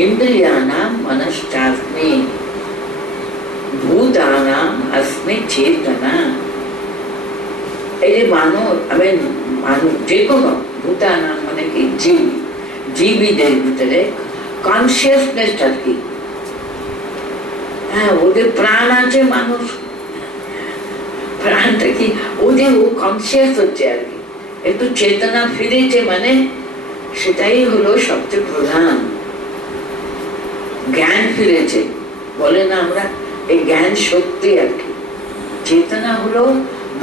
इंद्रियाणां मनश्चास्मि भूतानां अस्मि चेतना। এই যে মানব যে কোনো ভূতানাম মানে কি জীব, জীবীদের ভিতরে কনসিয়াসনেসটা কি, হ্যাঁ ওদের প্রাণ আছে, মানুষ প্রাণটা কি ওদের ও কনসিয়াস হচ্ছে আর কি, একটু চেতনা ফিরেছে, মানে সেটাই হলো সবচেয়ে প্রধান। জ্ঞান ফিরেছে বলে না আমরা, এই জ্ঞান শক্তি আর কি। চেতনা হলো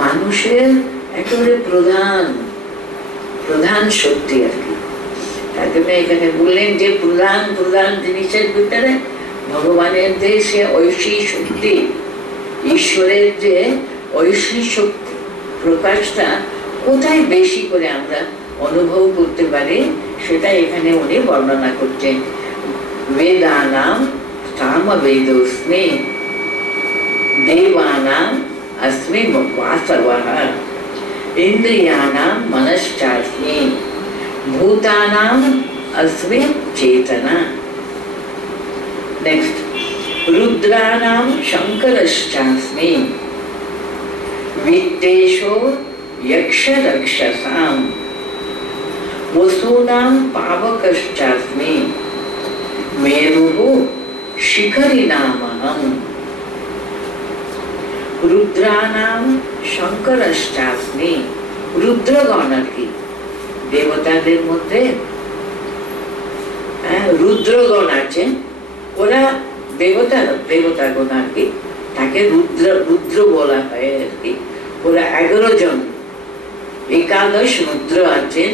মানুষের একেবারে প্রধান প্রধান শক্তি আর কি। তাকে এখানে বললেন যে প্রধান প্রধান জিনিসের ভিতরে ভগবানের যে সে ঐশী শক্তি, ঈশ্বরের যে ঐশী শক্তি প্রকাশটা কোথায় বেশি করে আমরা অনুভব করতে পারি, সেটা এখানে উনি বর্ণনা করছেন। वेदानां सामवेदोऽस्मि देवानां अस्मि वासवः इंद्रियाणां मनश्चास्मि भूतानां अस्मि चेतना। नेक्स्ट, रुद्राणां शंकरश्चास्मि वित्तेषो यक्षरक्षसां वसूनां पावकश्चास्मि मेरुः शिखरिणामहम्। रुद्राणां शंकरश्चास्मि, रुद्रगण আর কি দেবতাদের মধ্যে রুদ্রগণ আছে, ওরা দেবতাগণ আর কি, তাকে রুদ্র বলা হয় আর কি। ওরা 11 জন, একাদশ রুদ্র আছেন,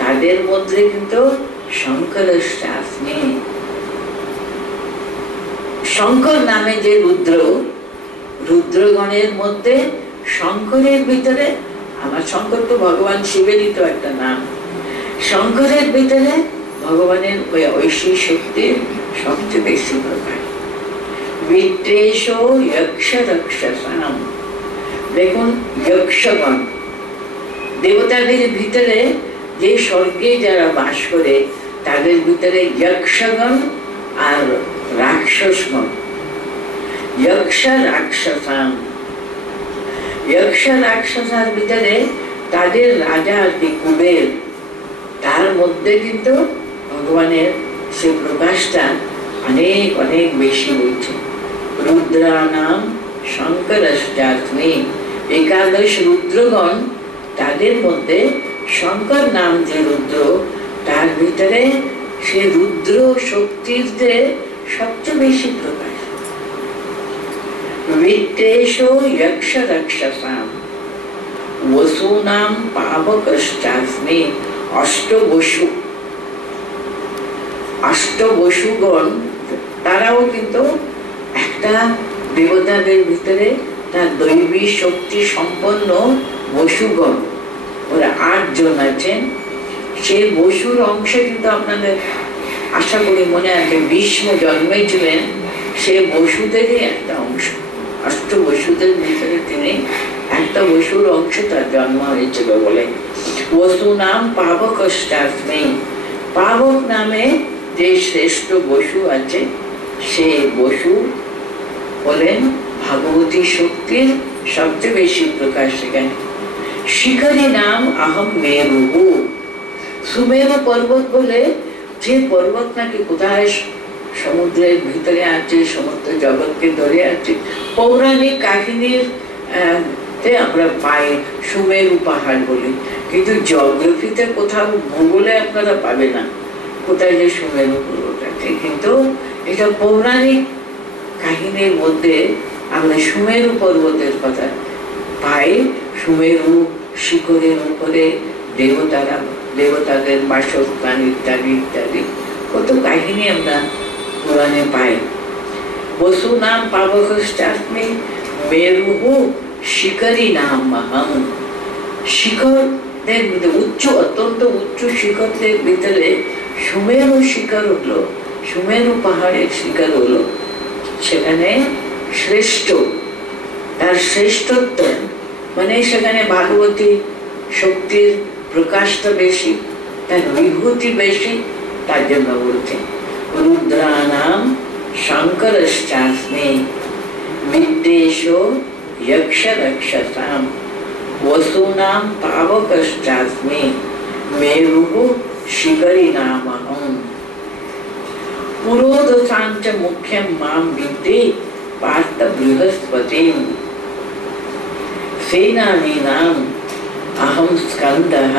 তাদের মধ্যে কিন্তু শঙ্করশ্চাস্মি, শঙ্কর নামে যে রুদ্রগণের মধ্যে শঙ্করের ভিতরে, আমার শঙ্কর তো ভগবান শিবেরই তো একটা নাম, শঙ্করের ভিতরে ভগবানের ওই ঐশী শক্তির সবচেয়ে বেশি প্রকাশ। বিত্তেষো যক্ষরক্ষসাম, দেখুন যক্ষগণ দেবতাদের ভিতরে, যে স্বর্গে যারা বাস করে তাদের ভিতরে যক্ষগণ আর রাক্ষসগণ। যক্ষ রাক্ষসাম, যক্ষ রাক্ষসার ভিতরে তাদের রাজা আর কি কুবের, তার মধ্যে কিন্তু ভগবানের সে প্রকাশটা অনেক অনেক বেশি হচ্ছে। রুদ্রানাম শঙ্করশ্চাস্মি, একাদশ রুদ্রগণ, তাদের মধ্যে শঙ্কর নাম যে রুদ্র, তার ভিতরে সে রুদ্র শক্তির যে সবচেয়ে বেশি প্রকাশ। বিত্তেষো যক্ষরক্ষসাম वसूनां पावकश्चास्मि, অষ্টবসু, অষ্টবসুগণ তারাও কিন্তু একটা দেবতাদের ভিতরে তার দৈবী শক্তি সম্পন্ন বসুগণ, ওরা 8 জন আছেন। সেই বসুর অংশে কিন্তু আপনাদের আশা করি মনে আছে, ভীষ্ম জন্মেছিলেন সে বসুদেরই একটা অংশ, অষ্টবসুদের ভিতরে তিনি একটা বসুর অংশ, তার জন্ম হয়েছিল বলে। বসু নাম পাবকশ্চাস্মি, পাবক নামে যে শ্রেষ্ঠ বসু আছে, সে বসু বলেন ভাগবতী শক্তির সবচেয়ে বেশি প্রকাশ সেখানে। শিখরি নাম আহম মেরু, সুমেরু পর্বত বলে যে পর্বত নাকি কোথায় সমুদ্রের ভিতরে আছে, সমুদ্র জগৎকে ধরে আছে। পৌরাণিক কাহিনীর আমরা পাই সুমেরু পাহাড় বলে, কিন্তু জিওগ্রাফিতে কোথাও ভূগোলে আপনারা পাবে না কোথায় যে সুমেরু পর্বত আছে, কিন্তু এটা পৌরাণিক কাহিনীর মধ্যে আমরা সুমেরু পর্বতের কথা পাই। সুমেরু শিখরের উপরে দেবতাদের বাসস্থান ইত্যাদি ইত্যাদি কত কাহিনী আমরা পুরাণে পাই। বসু নাম পাবকশ্চাস্মি মেরুঃ শিখরি নাম আহম, শিখরদের মধ্যে উচ্চ, অত্যন্ত উচ্চ শিখরদের ভিতরে সুমেরু শিখর হলো, সুমেরু পাহাড়ের শিখর হলো সেখানে শ্রেষ্ঠ, তার শ্রেষ্ঠত্ব মানে সেখানে ভাগবতী শক্তির প্রকাশটা বেশি, তার বিভূতি বেশি, তার জন্য বলছে। रुद्राणां शंकरश्चास्मि विद्येशो यक्षरक्षसां वसूनां पावकश्चास्मि मेरुः शिखरिणामहम् पुरोदशांच मुख्यं मां विद्धि पार्थ बृहस्पतिं सेनानीनाम् अहं स्कंदः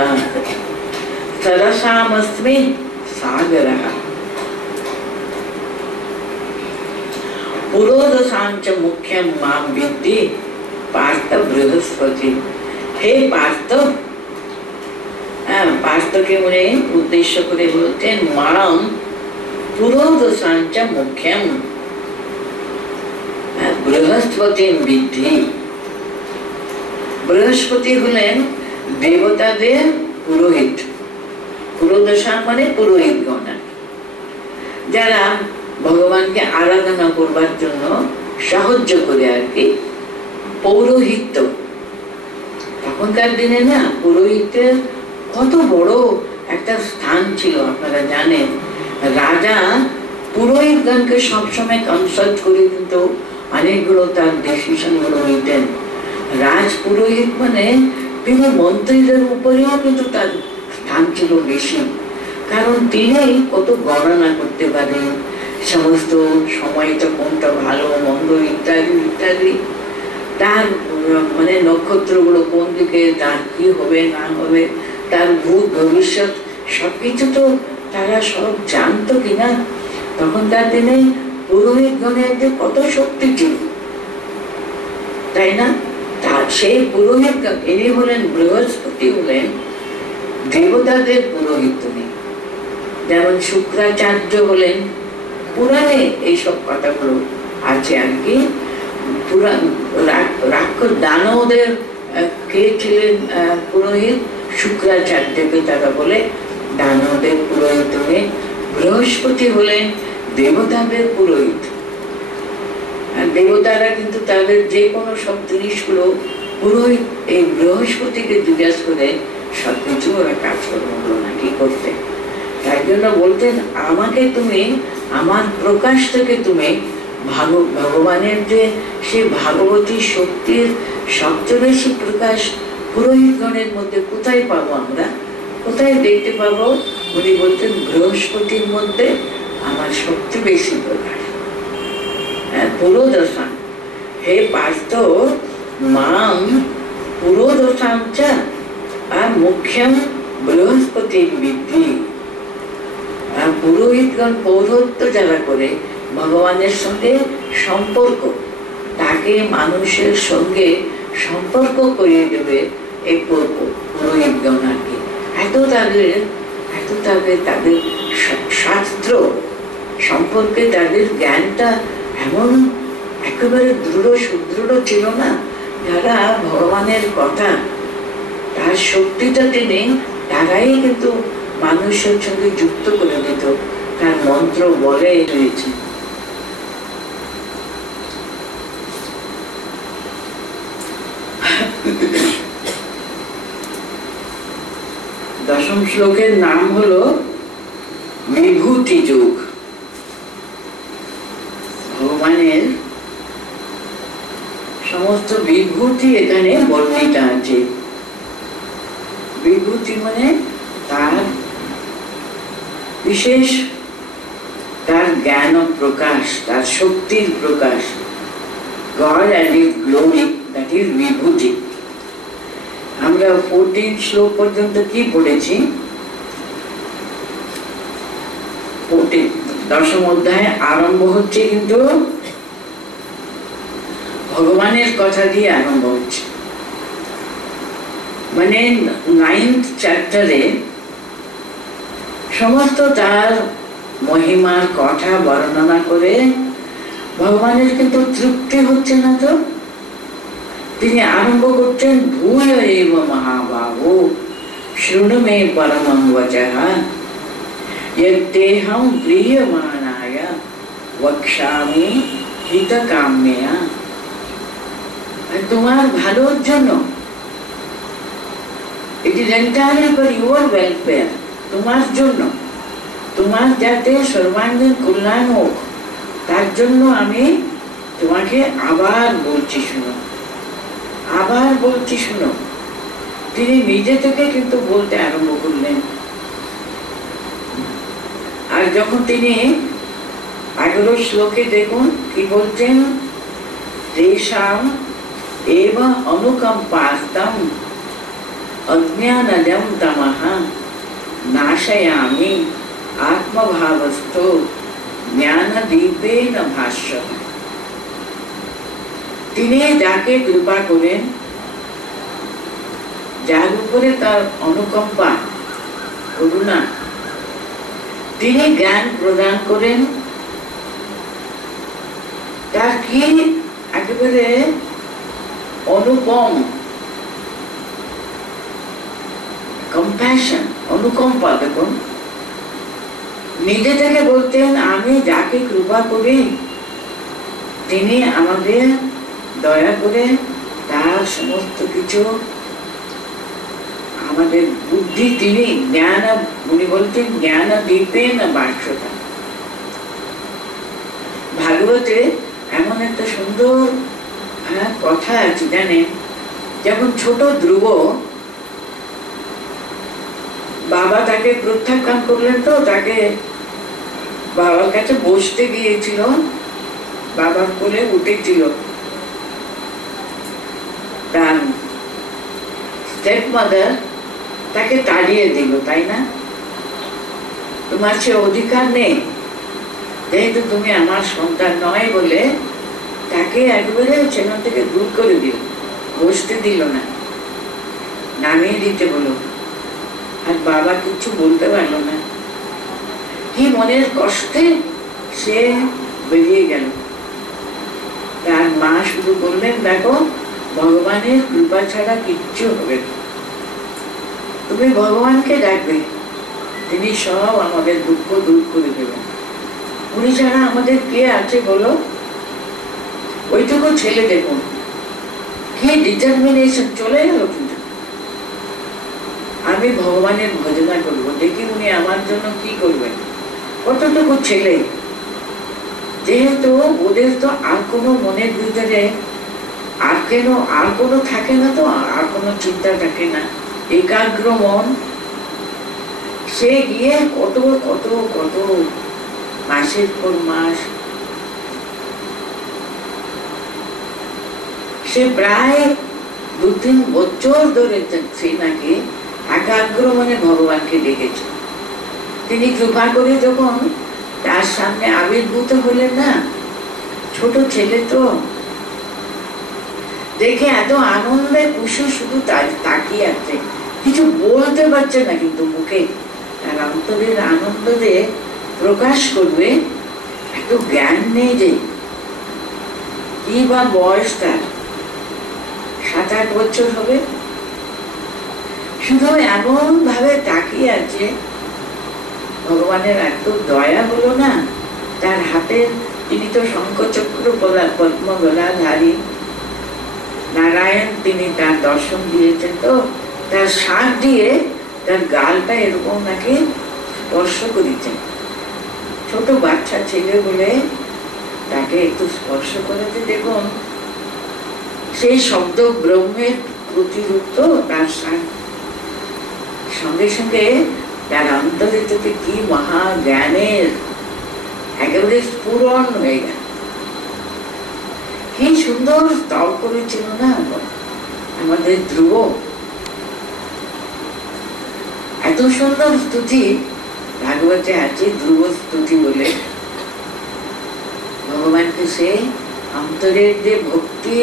सरसामस्मि सागरः पुरोदशांच मुख्यं मां विद्धि पार्थ बृहस्पति। हे पार्थ, पार्थ के उद्देश्य करे बोलते हैं मां पुरोदशांच मुख्यं बृहस्पति विद्धि। बृहस्पति हलेन देवतादेर पुरोहित। पुरोदशा माने पुरोहित गण যারা ভগবানকে আরাধনা করবার জন্য সাহায্য করে আর কি, পৌরোহিত্য। তখনকার দিনে না পুরোহিতের কত বড় একটা স্থান ছিল আপনারা জানেন। রাজা পুরোহিতগণকে সবসময় কনসাল্ট করে কিন্তু অনেকগুলো তার ডিসিশন গুলো নিতেন। রাজ পুরোহিত মানে তিনি মন্ত্রীদের উপরেও কিন্তু তার স্থান ছিল বেশি, কারণ তিনি কত গণনা করতে পারেন সমস্ত সময়টা কোনটা ভালো মন্দ ইত্যাদি ইত্যাদি, তার মানে নক্ষত্রগুলো কোন দিকে তার কি হবে না হবে, তার ভূত ভবিষ্যৎ সবকিছু তো তারা সব জানতো কিনা। তখনকার দিনে পুরোহিতগণের যে কত শক্তি ছিল, তাই না? তার সেই পুরোহিত ইনি হলেন বৃহস্পতি, হলেন দেবতাদের পুরোহিত। যেমন শুক্রাচার্য হলেন, পুরাণে এইসব কথাগুলো আছে আর কি। পুরাণ রাক্ষস দানবদের কে ছিলেন পুরোহিত? শুক্রাচার্যকে তারা বলে দানবদের পুরোহিত। বৃহস্পতি হলেন দেবতাদের পুরোহিত। আর দেবতারা কিন্তু তাদের যে কোনো সব জিনিসগুলো পুরোহিত এই বৃহস্পতিকে জিজ্ঞাসা করে সবকিছু ওরা কাজকর্মগুলো নাকি করতে। তাই জন্য বলতেন আমাকে তুমি আমার প্রকাশ থেকে তুমি ভগবানের যে সে ভাগবতী শক্তির সবচেয়ে বেশি প্রকাশ পুরোহিতগণের মধ্যে কোথায় পাবো, আমরা কোথায় দেখতে পাবো? উনি বলতেন বৃহস্পতির মধ্যে আমার সবচেয়ে বেশি প্রকাশ। পুরোদশা, হে পার্থ মাং পুরোদশাঞ্চ আর মুখ্যম বৃহস্পতি বিদ্ধি। পুরোহিতগণ পৌরোহিত্য যারা করে ভগবানের সঙ্গে সম্পর্ক, তাকে মানুষের সঙ্গে সম্পর্ক করিয়ে দেবে এই পুরোহিতগণ আর কি। এত তাদের তাদের শাস্ত্র সম্পর্কে তাদের জ্ঞানটা এমন একেবারে দৃঢ় সুদৃঢ় ছিল না। যারা ভগবানের কথা তার শক্তিটা তিনি তারাই কিন্তু মানুষের সঙ্গে যুক্ত করে দিত, তার মন্ত্র বলে রয়েছে। দশম শ্লোকের নাম হলো বিভূতি যোগ। ভগবানের সমস্ত বিভূতি এখানে বর্ণিত আছে। বিভূতি মানে তার বিশেষ, তার জ্ঞান প্রকাশ, তার শক্তির প্রকাশ। God and His glory, that is বিভূতি। আমরা 14 শ্লোক পর্যন্ত কি পড়েছি? 14 দশম অধ্যায় আরম্ভ হচ্ছে কিন্তু ভগবানের কথা দিয়ে আরম্ভ হচ্ছে। মানে 9th চ্যাপ্টারে সমস্ত তার মহিমার কথা বর্ণনা করে ভগবানের কিন্তু তৃপ্তি হচ্ছে না। তো তিনি আরম্ভ করছেন ভূয় এব মহাবাহো শৃণু মে পরমং বচঃ यद्देहं प्रीयमाणाय वक्ष्यामि हितकाम्यया। তোমার ভালোর জন্য, it is entirely for your welfare, তোমার জন্য তোমার যাতে সর্বাঙ্গীন কল্যাণ হোক তার জন্য আমি তোমাকে আবার বলছি শুনো, আবার বলছি শুনো। তিনি নিজে থেকে কিন্তু বলতে আরম্ভ করলেন। আর যখন তিনি 11 শ্লোকে দেখুন কি বলছেন, তেষাং এব অনুকম্পাস্তাম অজ্ঞানজম তমঃ নাশয়ামি আত্মভাবস্থো জ্ঞানদীপেন ভাস্বত। তিনি যাকে কৃপা করেন, যার উপরে তার অনুকম্পা করুণা, তিনি জ্ঞান প্রদান করেন। তার কি একেবারে অনুপম কম্প্যাশন, অনুকম্পা। দেখুন নিজে থেকে বলতেন আমি যাকে কৃপা করি তিনি আমাদের দয়া করে তার সমস্ত কিছু আমাদের বুদ্ধি তিনি জ্ঞান, উনি বলতেন জ্ঞান দীপেন ভাস্বত। ভাগবতে এমন একটা সুন্দর কথা আছে জানেন, যেমন ছোট ধ্রুব বাবা তাকে প্রত্যাখ্যান করলেন, তো তাকে বাবার কাছে বসতে গিয়েছিল, বাবার কোলে উঠেছিল, তার স্টেপ মাদার তাকে তাড়িয়ে দিল, তাই না? তোমার সে অধিকার নেই, যেহেতু তুমি আমার সন্তান নয় বলে তাকে একবারে সেখান থেকে দূর করে দিল, বসতে দিল না, নামিয়ে দিতে বলো। আর বাবা কিছু বলতে পারলো না, কি মনের কষ্টে সে বেরিয়ে গেল। তার মা শুধু বললেন দেখো ভগবানের কৃপা ছাড়া কিচ্ছু হবে না, তুমি ভগবানকে ডাকবে, তিনি সব আমাদের দুঃখ দূর করে দেবেন। উনি ছাড়া আমাদের কে আছে বলো? ওইটুকু ছেলে দেখুন কি ডিটারমিনেশন, চলে গেল কিন্তু আমি ভগবানের ভজনা করবো, দেখি উনি আমার জন্য কি করবেন। কতটুকু ছেলে, যেহেতু ওদের তো আর কোনো মনের ভিতরে আর কেন আর কোনো থাকে না, তো আর কোনো চিন্তা থাকে না, একাগ্র মন। সে গিয়ে কত কত কত মাসের পর মাস সে প্রায় 2-3 বছর ধরে সে নাকি একাগ্র মনে ভগবানকে ডেকেছে। তিনি কৃপা করে যখন তার সামনে আবির্ভূত হলেন না, ছোট ছেলে তো দেখে এত আনন্দে কুশু শুধু তাকিয়ে আছে, কিছু বলতে পারছে না, কিন্তু মুখে তার অন্তরের আনন্দ দিয়ে প্রকাশ করবে এত জ্ঞান নেই। যে কি বা বয়স তার, 7-8 বছর হবে, শুধু এমন ভাবে তাকিয়ে আছে। ভগবানের এত দয়া হলো না, তার হাতের, তিনি তো শঙ্খচক্র পদ্ম গলাধারী নারায়ণ, তিনি তার দর্শন দিয়েছেন, তো তার শাঁখ দিয়ে তার গালটা এরকম নাকি স্পর্শ করেছেন। ছোট বাচ্চা ছেলে বলে তাকে একটু স্পর্শ করেছে। দেখুন সেই শব্দ ব্রহ্মের প্রতিরূপ, তো তার সঙ্গে সঙ্গে তার অন্তরে থেকে কি মহা জ্ঞানের একেবারে স্ফুরণ হয়ে গেল। কি সুন্দর স্তব করেছিল না আমাদের ধ্রুব, এত সুন্দর স্তুতি ভাগবতে আছে, ধ্রুব স্তুতি বলে। ভগবানকে সে অন্তরের যে ভক্তি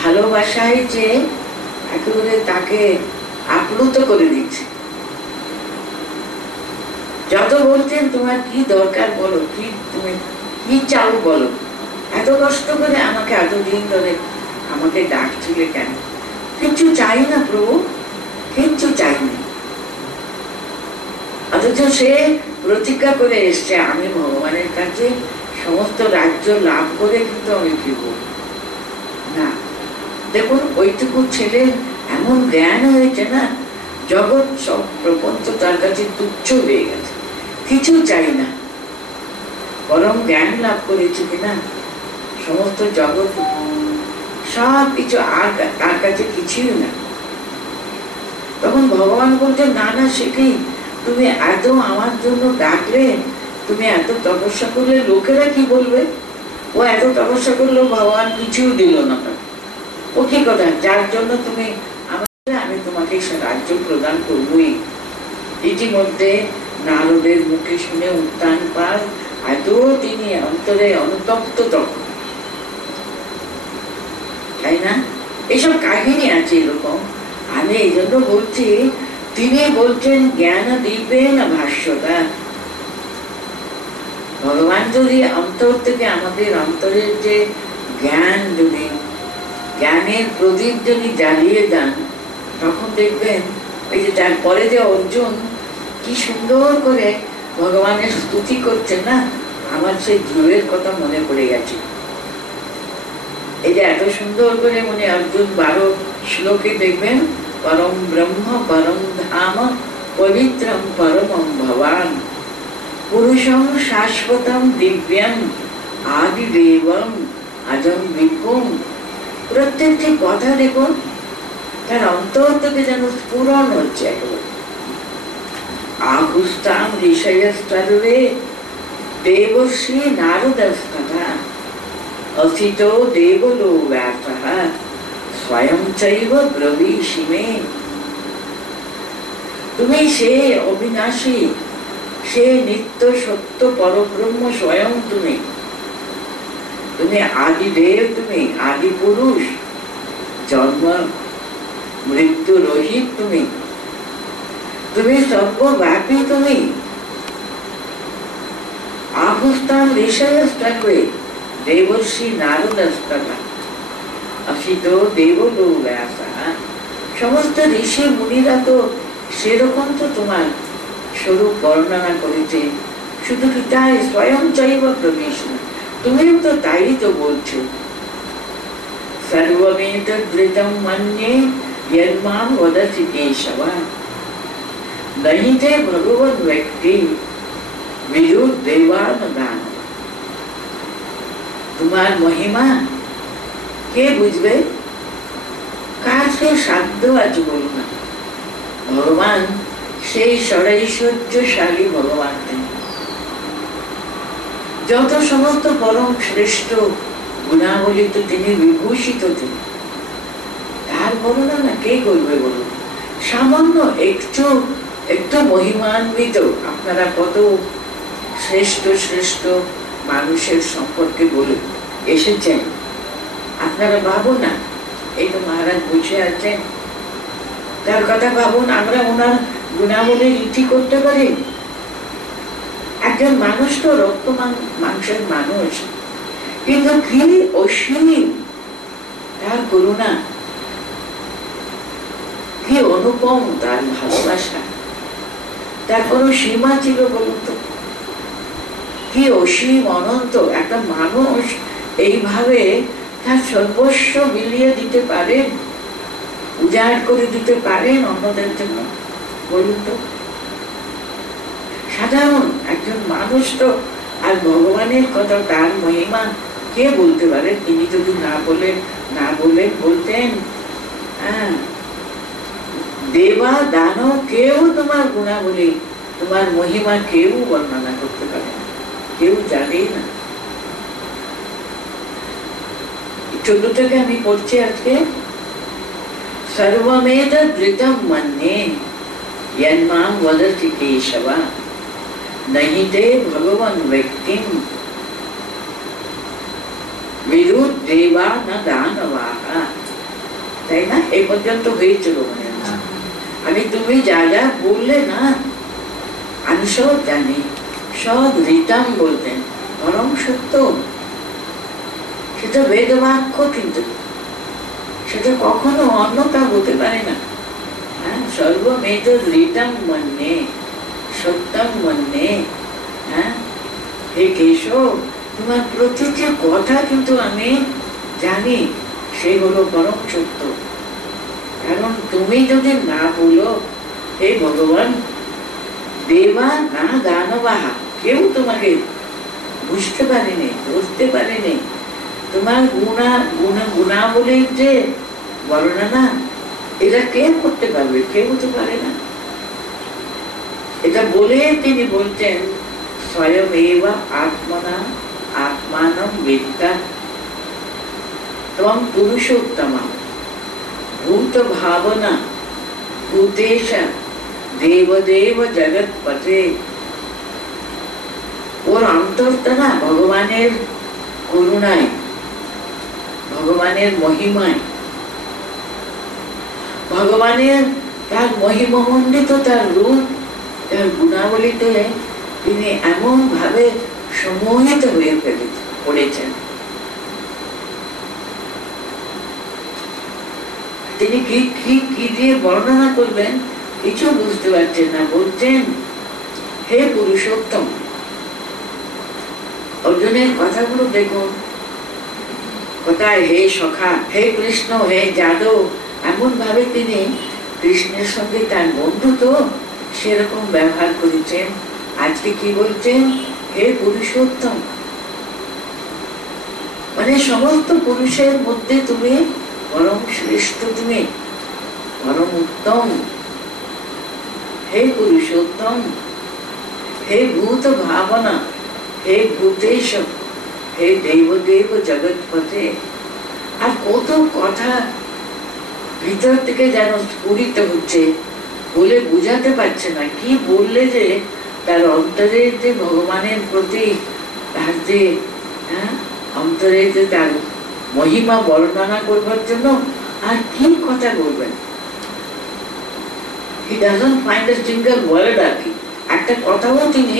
ভালোবাসায় যে একেবারে তাকে আপ্লুত করে দিচ্ছে। যত বলছেন তোমার কি দরকার বলো, কি তুমি কি চাও বলো, এত কষ্ট করে আমাকে এতদিন ধরে আমাকে ডাকছিলে কেন? কিচ্ছু চাই না প্রভু, কিচ্ছু চাই না। অথচ সে প্রতিজ্ঞা করে এসছে আমি ভগবানের কাছে সমস্ত রাজ্য লাভ করে কিন্তু আমি ফিরব না। দেখুন ওইটুকু ছেলে এমন জ্ঞান হয়েছে না, জগৎ সব প্রপঞ্চ তার কাছে তুচ্ছ হয়ে গেছে। কিছু চাই না, পরম জ্ঞান লাভ করেছি কিনা সমস্ত জগৎ সব কিছু আর তার কাছে কিছুই না। তখন ভগবান বলছেন না না সেটি তুমি এত আমার জন্য ডাকলে, তুমি এত তপস্যা করলে লোকেরা কি বলবে? ও এত তপস্যা করলো ভগবান কিছুই দিল না। ও কি কথা, যার জন্য তুমি আমি তোমাকে রাজ্য প্রদান করবই। ইতিমধ্যে নারদের মুখে শুনে উত্থান পাল, এত তিনি অন্তরে অনুতপ্ত তখন, তাই না? এইসব কাহিনী আছে এরকম। আমি এই জন্য বলছি, তিনি বলছেন জ্ঞান দীপে না ভাষ্যটা। ভগবান যদি অন্তর থেকে আমাদের অন্তরের যে জ্ঞান, যদি জ্ঞানের প্রদীপ যদি জ্বালিয়ে দেন, তখন দেখবেন এই যে তারপরে যে অর্জুন কি সুন্দর করে ভগবানের স্তুতি করছে না, আমার সেই ধ্রুবের কথা মনে পড়ে গেছে। এই যে এত সুন্দর করে মনে অর্জুন 12 শ্লোকে দেখবেন, পরম ব্রহ্ম পরম ধাম পবিত্রম পরমম ভবান পুরুষম শাশ্বতম দিব্যম আদিদেবম আজম বিভুম। প্রত্যেকটি কথা দেখুন তার অন্তর থেকে যেন স্ফুরণ হচ্ছে একেবারে। আহুস্তাম ঋষয়স্তর্বে দেবশ্রী নারদস্তথা অসিত দেবলো ব্যাসঃ স্বয়ং চৈব ব্রবীষি মে। তুমি সে অবিনাশী, সে নিত্য সত্য পরব্রহ্ম স্বয়ং তুমি, তুমি আদিদেব, তুমি আদি পুরুষ, জন্ম মৃত্যু রহিত তুমি, তুমি সর্বব্যাপী তুমি। আহুস্তাম ঋষয়স্তর্বে দেবর্ষি নারদস্তথা অসিত দেবলো ব্যাসঃ। সমস্ত ঋষি মুনিরা তো সেরকম তো তোমার স্বরূপ বর্ণনা করেছে। শুধু কি তাই, স্বয়ং চৈব প্রবিষ্ণু, তুমিও তো তাই তো বলছো। সর্বমেতদ্বৃতম মন্যে यन्मां वदति केशव नहि ते भगवन् व्यक्ति विदुर देवान दानव। তোমার মহিমা কে বুঝবে? কাছে সাধ্য আছে বলুন না। ভগবান সেই ষড়ৈশ্বর্যশালী ভগবান, যত সমস্ত পরম শ্রেষ্ঠ গুণাবলিতে তিনি বিভূষিত, তিনি তার বর্ণনা না কে করবে বলুন? সামান্য একটু মহিমান্বিত আপনারা কত শ্রেষ্ঠ শ্রেষ্ঠ মানুষের সম্পর্কে বলে এসেছেন, আপনারা ভাবুন না। এই তো মহারাজ বসে আছেন, তার কথা ভাবুন। আমরা ওনার গুণাবলী রীতি করতে পারি? একজন মানুষ তো রক্ত মাংসের মানুষ, কিন্তু কি অসীম তার করুণা, কি অনুপম তার ভালোবাসা, তার কোনো সীমা ছিল বলুন তো? কি অসীম অনন্ত একটা মানুষ এইভাবে তার সর্বস্ব বিলিয়ে দিতে পারেন, উজাড় করে দিতে পারেন অন্যদের জন্য, বলুন তো? সাধারণ একজন মানুষ তো। আর ভগবানের কথা, তার মহিমা কে বলতে পারে? তিনি যদি না বলেন বলতেন, হ্যাঁ, দেবা দানব কেউ তোমার গুণাবলী, তোমার মহিমা কেউ বর্ণনা করতে পারে না, কেউ জানে না। 14 থেকে আমি পড়ছি আজকে। সর্বমেত ধৃতম মন্যে यन्मां वदति केशव नहि ते भगवन् व्यक्तिं विदुर देवा न दानवाः। তাই না? এই পর্যন্ত হয়েছিল মনে আছে। আমি তুমি যা যা বললে না, আমি সব জানি, সব ঋতম বলতেন, পরম সত্য। সেটা বেদবাক্য, কিন্তু সেটা কখনো অন্যতা হতে পারে না। সর্বমেত ঋতম মন্যে সত্যম মন্যে। হ্যাঁ, হে কেশব, তোমার প্রতিটি কথা কিন্তু আমি জানি, সে হলো পরম সত্য। কারণ তুমি যদি না বলো, হে ভগবান, দেবা না দানবাহা, কেউ তোমাকে বুঝতে পারেনি, বুঝতে পারেনি। তোমার গুণাবলীর যে বর্ণনা, এটা কে করতে পারবে? কেউ তো পারে না। এটা বলে তিনি বলছেন স্বয়ং এবা আত্মনা আত্মানম বিদ্যা ত্বং পুরুষোত্তমা ভূত ভাবনা ভূতেশ দেবদেব জগৎপতে। ওর অন্তরটা না ভগবানের করুণায়, ভগবানের মহিমায়, ভগবানের তার মহিমমণ্ডিত তার রূপ, তার গুণাবলীতে তিনি এমন ভাবে সম্মোহিত হয়ে পড়েছেন। তিনি কি কি কি দিয়ে বর্ণনা করবেন কিছু বুঝতে পারছেন না। বলছেন হে পুরুষোত্তম। অর্জুনের কথাগুলো দেখুন, কোথায় হে সখা, হে কৃষ্ণ, হে যাদব, এমন ভাবে তিনি কৃষ্ণের সঙ্গে তার বন্ধু তো সেরকম ব্যবহার করেছেন। আজকে কি বলছেন? হে পুরুষোত্তম, মানে সমস্ত পুরুষের মধ্যে তুমি পরম শ্রেষ্ঠ, তুমি পরম উত্তম। হে পুরুষোত্তম, হে ভূত ভাবনা, হে ভূতেশ, হে দেবদেব জগৎপতে। আর কত কথা ভিতর থেকে যেন স্ফুরিত হচ্ছে, বলে বুঝাতে পারছে না। কি বললে যে তার অন্তরের যে ভগবানের প্রতি তার যে অন্তরের যে তার মহিমা বর্ণনা করবার জন্য আর কি কথা বলবেন। He doesn't find a single word, আর কি একটা কথাও তিনি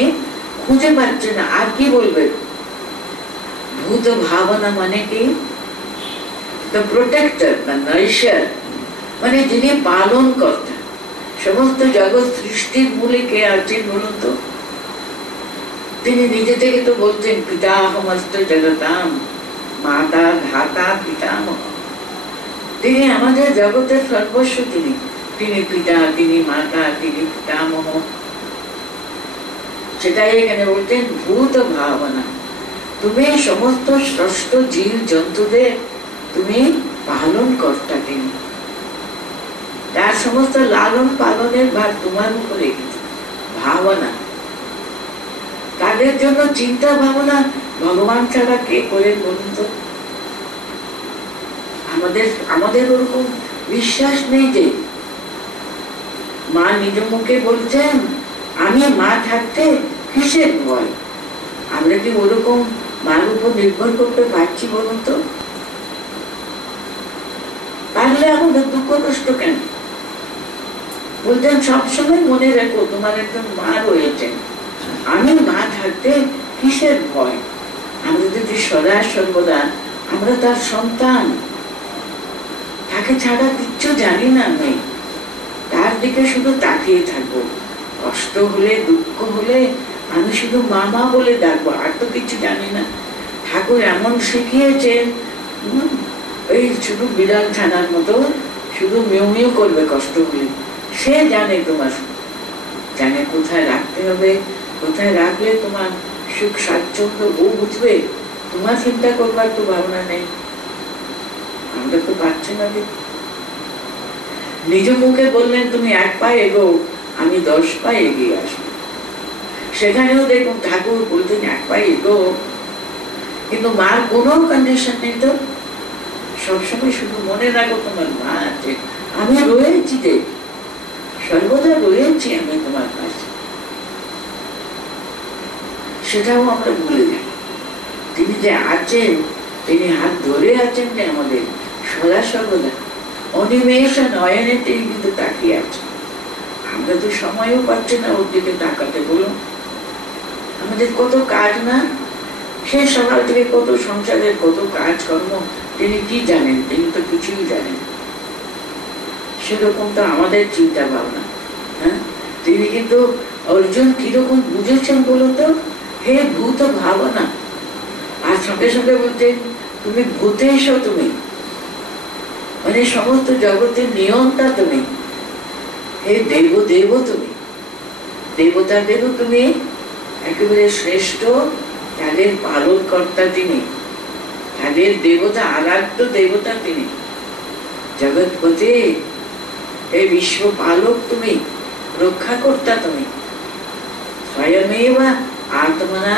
খুঁজে পাচ্ছে না। আর কি বলবেন? ভূত ভাবনা মানে কি? The protector, the nourisher, মানে যিনি পালন কর্তা। সমস্ত জগৎ সৃষ্টির মূলে কে আছেন বলুন তো? তিনি নিজে থেকে তো বলছেন পিতাহমস্ত জগতাম মাতা ধাতা পিতামহ। তিনি আমাদের জগতের সর্বস্ব। তিনি তিনি পিতা, তিনি মাতা, তিনি পিতামহ। সেটাই এখানে বলছেন ভূত ভাবনা। তুমি সমস্ত ষষ্ঠ জীব জন্তুদের তুমি পালন কর্তা। তিনি তার সমস্ত লালন পালনের ভার তোমার উপরে ভাবনা। তাদের জন্য চিন্তা ভাবনা ভগবান ছাড়া কে করে বলুন তো? আমাদের ওরকম বিশ্বাস নেই যে মা নিজ মুখে বলছেন আমি মা থাকতে কিসের ভয়। আমরা কি ওরকম মার উপর নির্ভর করতে পারছি বলুন তো? পারলে আমাদের দুঃখ কষ্ট কেন? বলতেন সবসময় মনে রাখো তোমার একজন মা রয়েছেন, আমি মা থাকতে কিসের ভয়। আমরা যদি সদা সর্বদা আমরা তার সন্তান, তাকে ছাড়া কিচ্ছু জানি না, আমি তার দিকে শুধু তাকিয়ে থাকবো। কষ্ট হলে দুঃখ হলে আমি শুধু মামা বলে ডাকবো, আর তো কিছু জানি না। ঠাকুর এমন শিখিয়েছেন, এই শুধু বিড়াল ছানার মতো শুধু মিউ মিউ করবে কষ্ট হলে। সে জানে তোমার, জানে কোথায় রাখতে হবে, কোথায় রাখলে তোমার সুখ স্বাচ্ছন্দ্য ও বুঝবে। তোমার চিন্তা করবার তো ভাবনা নেই। আমরা তো পারছি না। নিজ মুখে বললেন তুমি 1 পা এগো, আমি 10 পা এগিয়ে আসবো। সেখানেও দেখুন ঠাকুর বলতেন 1 পা এগো, কিন্তু মার কোনো কন্ডিশন নেই তো। সবসময় শুধু মনে রাখো তোমার মা আছে, আমি রয়েছি, যে সর্বদা রয়েছি আমি তোমার কাছে। সেটাও আমরা ভুলে যাই। তিনি যে আছেন, তিনি হাত ধরে আছেন যে আমাদের সদা সর্বদা অনিমেষ নয়নে তিনি কিন্তু তাকিয়ে আছেন। আমরা তো সময়ও পাচ্ছি না ওর দিকে তাকাতে। বলুন আমাদের কত কাজ না, সে সকাল থেকে কত সংসারের কত কাজ কর্ম, তিনি কি জানেন? তিনি তো কিছুই জানেন। সেরকম তো আমাদের চিন্তা ভাবনা। হ্যাঁ, তিনি কিন্তু অর্জুন কিরকম বুঝেছেন বলুন তো? হে ভূত ভাবনা। আর সঙ্গে সঙ্গে বলছেন তুমি ভূতে এসো, তুমি মানে সমস্ত জগতের নিয়মটা তুমি। হে দেব দেব তুমি, দেবতাদেরও তুমি একেবারে শ্রেষ্ঠ, তাদের পালন কর্তা তিনি, তাদের দেবতা, আরাধ্য দেবতা তিনি, জগৎপতি, এই বিশ্ব পালক তুমি, রক্ষা কর্তা তুমি। স্বয়মেব আত্মনা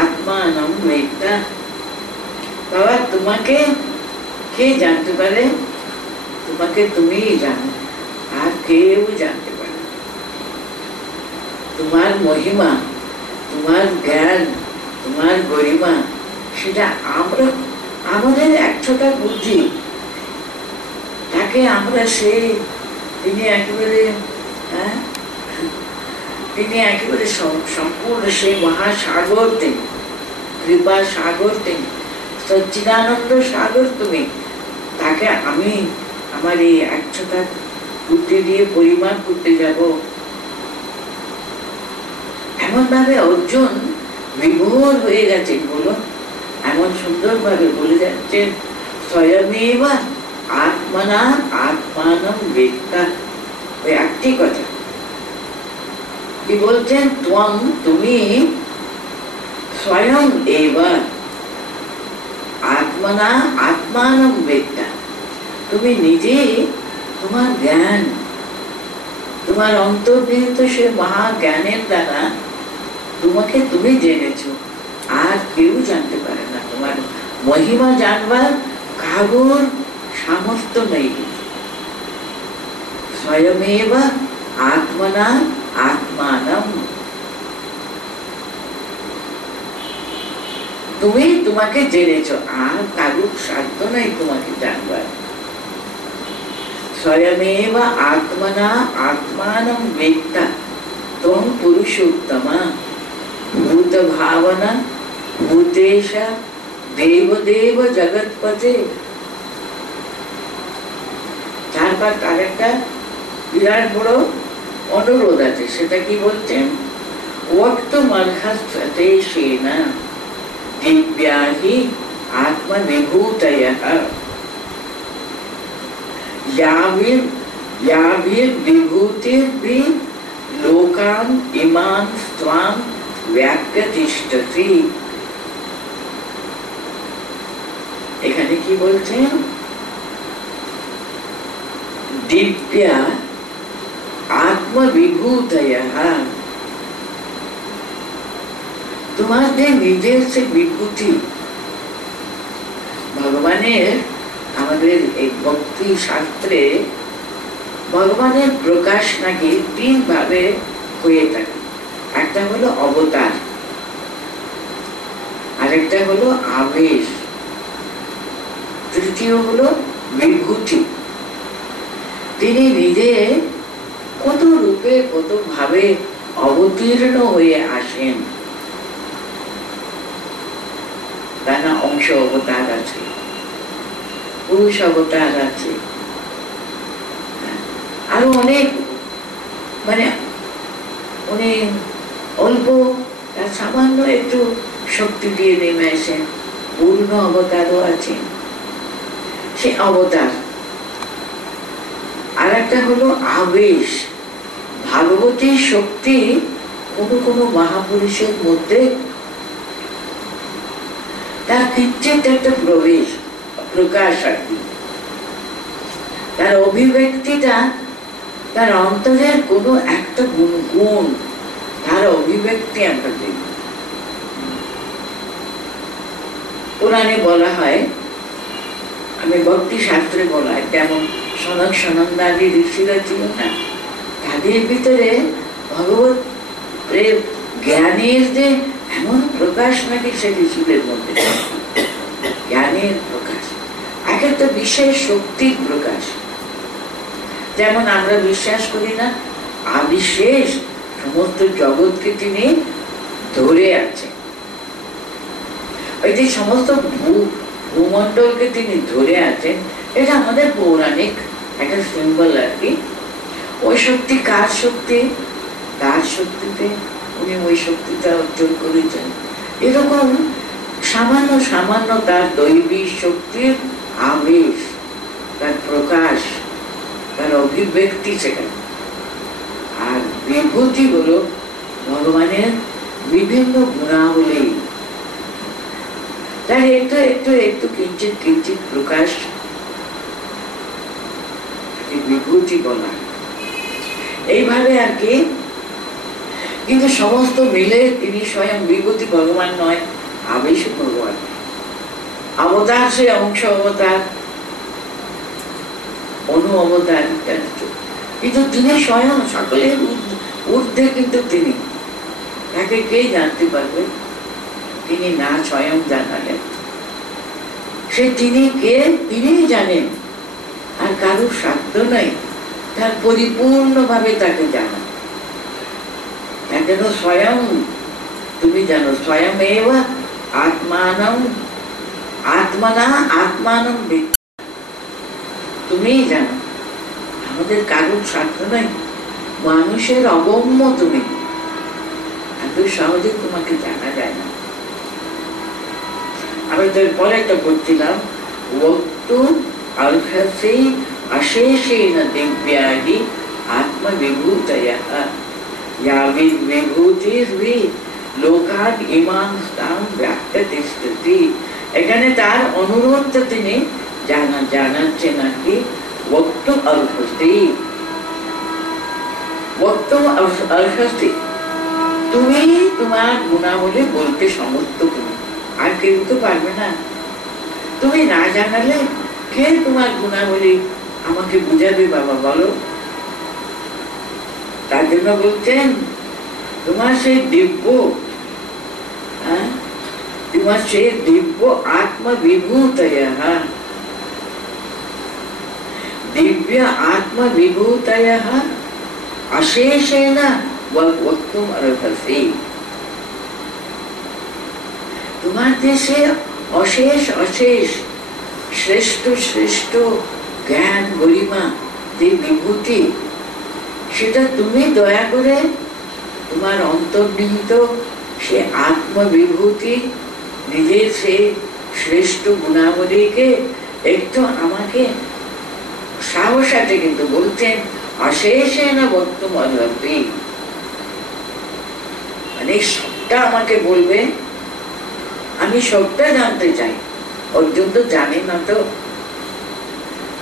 আত্মানম বেত্তা। বাবা, তোমাকে কে জানতে পারে? তোমাকে তুমিই জানো, আর কেউ জানতে পারে। তোমার মহিমা, তোমার জ্ঞান, তোমার গরিমা, সেটা আমরা, আমাদের একশোটা বুদ্ধি, তাকে আমরা সেই, তিনি একেবারে তিনি একেবারে সম্পূর্ণ সেই মহাসাগর, তিনি কৃপা সাগর, তিনি সচ্চিদানন্দ সাগর তুমি। তাকে আমি আমার এই একশোটা বুদ্ধি দিয়ে পরিমাপ করতে যাব? এমন ভাবে অর্জুন বিভোর হয়ে গেছেন, বলো, এমন সুন্দর ভাবে বলে যাচ্ছেন, স্বয়মেব আত্মনা আত্মানম বেত্তা। ওই একটি কথা কি বলছেন, ত্বং, তুমি, স্বয়ং এব আত্মনা আত্মানম বেত্তা, তুমি নিজে তোমার জ্ঞান, তোমার অন্তর্নিহিত সে মহা জ্ঞানের দ্বারা তোমাকে তুমি জেনেছো, আর কেউ জানতে পারে না। তোমার মহিমা জানবার কারোর সামর্থ্য নেই। স্বয়মেব আত্মনা আত্মানম, তুমি তোমাকে জেনেছো, আর কারোর সাধ্য নেই তোমাকে জানবার। স্বয়মেব আত্মনা আত্মানম বেত্তা ত্বং পুরুষোত্তমা ভূত ভাবনা ভূতেশা দেবদেব জগৎপতে। তারপর তার একটা বিরাট বড় অনুরোধ আছে, সেটা কি বলছেন, ওয়াক্তুমর্হস্তে সেনা দিব্যাহি আত্মবিভূতয়ঃ याभिर् विभूतिर्भि लोकान् इमान् त्वां व्याख्यतिष्ठति। এখানে কি বলছেন, দিব্যা আত্মবিভূতয়ঃ, তোমার যে নিজের সে বিভূতি, ভগবানের, আমাদের এই ভক্তি শাস্ত্রে ভগবানের প্রকাশ নাকি তিন ভাবে হয়ে থাকে। একটা হলো অবতার, আরেকটা হলো আবেশ, তৃতীয় হলো বিভূতি। তিনি নিজে কত রূপে কত ভাবে অবতীর্ণ হয়ে আসেন। তার না অংশ অবতার আছে, পুরুষ অবতার আছে, আরো অনেক, মানে উনি অল্প সামান্য একটু শক্তি দিয়ে নেমে আসেন। পূর্ণ অবতারও আছে, সে অবতার। আর একটা হলো আবেশ, ভাগবতী শক্তি কোনো কোনো মহাপুরুষের মধ্যে তার কিঞ্চিত একটা প্রবেশ, প্রকাশ আর কি, তার অভিব্যক্তিটা, তার অন্তরের কোনো একটা গুণ, তার অভিব্যক্তি আমরা দেখি। পুরাণে বলা হয়, আমি ভক্তি শাস্ত্রে বলা হয়, যেমন সনক সনন্দাদি ঋষিরা ছিল না, তাদের ভিতরে ভগবত জ্ঞানের যে এমন প্রকাশ নাকি সে ঋষিদের মধ্যে, জ্ঞানের প্রকাশ, এক একটা বিশেষ শক্তির প্রকাশ। যেমন আমরা বিশ্বাস করি না, আবিশেষ সমস্ত জগৎকে তিনি ধরে আছে, ওই যে সমস্ত ভূমণ্ডলকে তিনি ধরে আছেন, এটা আমাদের পৌরাণিক একটা সিম্বল আর কি। ওই শক্তি কার শক্তি? তার শক্তিতে উনি ওই শক্তিটা অর্জন করেছেন। এরকম সামান্য সামান্য তার দৈবী শক্তির আবেশ, তার প্রকাশ, তার অভিব্যক্তি সেখানে। আর বিভূতি হলো ভগবানের বিভিন্ন গুণাবলী, তার একটু একটু একটু কিঞ্চিত কিঞ্চিত প্রকাশ বিভূতি বলা, এইভাবে আর কি। কিন্তু সমস্ত মিলে তিনি স্বয়ং বিভূতি ভগবান নয়, আবেশ ভগবান, অবতার সে অংশ অবতার, অনু অবতার ইত্যাদি। কিন্তু তিনি স্বয়ং সকলের ঊর্ধ্বে, কিন্তু তিনি, তাকে কে জানতে পারবে তিনি না স্বয়ং জানালেন? সে তিনি কে তিনি জানেন, আর কারোর সাধ্য নয় তার পরিপূর্ণভাবে তাকে জানা। কেন স্বয়ং তুমি জানো, স্বয়ং এব আত্মানম আত্মনা আত্মানম, তুমি জানো, আমাদের কারোর সাধ্য নয়, মানুষের অগম্য তুমি, এত সহজে তোমাকে জানা যায় না। আমি তো পরে একটা করছিলাম, বক্তু অর্হসি অশেষেণ দিব্যাহি আত্মবিভূতয়ঃ ইয়াবির্বিভূতির্ভি লোকাৎ ইমাং স্তাং ব্যক্ততিষ্ঠতি। এখানে তার অনুরোধ তিনি জানাচ্ছেন আর কি, বক্তু অর্হসি, বক্তু অর্হসি, তুমি তোমার গুণাবলী বলতে সমর্থ, তুমি আর কেউ তো পারবে না। তুমি না জানালে কে তোমার গুণাবলী আমাকে বুঝাবে বাবা, বলো? তার জন্য বলছেন তোমার সেই দিব্য, তোমার সেই দিব্য আত্মবিভূতয়ঃ, দিব্য আত্মবিভূতয়ঃ অশেষেণ বক্তুম অর্হসি। তোমার দেশে অশেষ অশেষ শ্রেষ্ঠ শ্রেষ্ঠ জ্ঞান গরিমা যে বিভূতি, সেটা তুমি দয়া করে তোমার অন্তর্নিহিত সে আত্মবিভূতি, নিজের সে শ্রেষ্ঠ গুণাবলীকে একটু আমাকে সাহস আছে, কিন্তু বলছেন অশেষেণ বক্তুম অর্হসি, মানে সবটা আমাকে বলবে, আমি সবটা জানতে চাই। অর্জুন তো জানে না, তো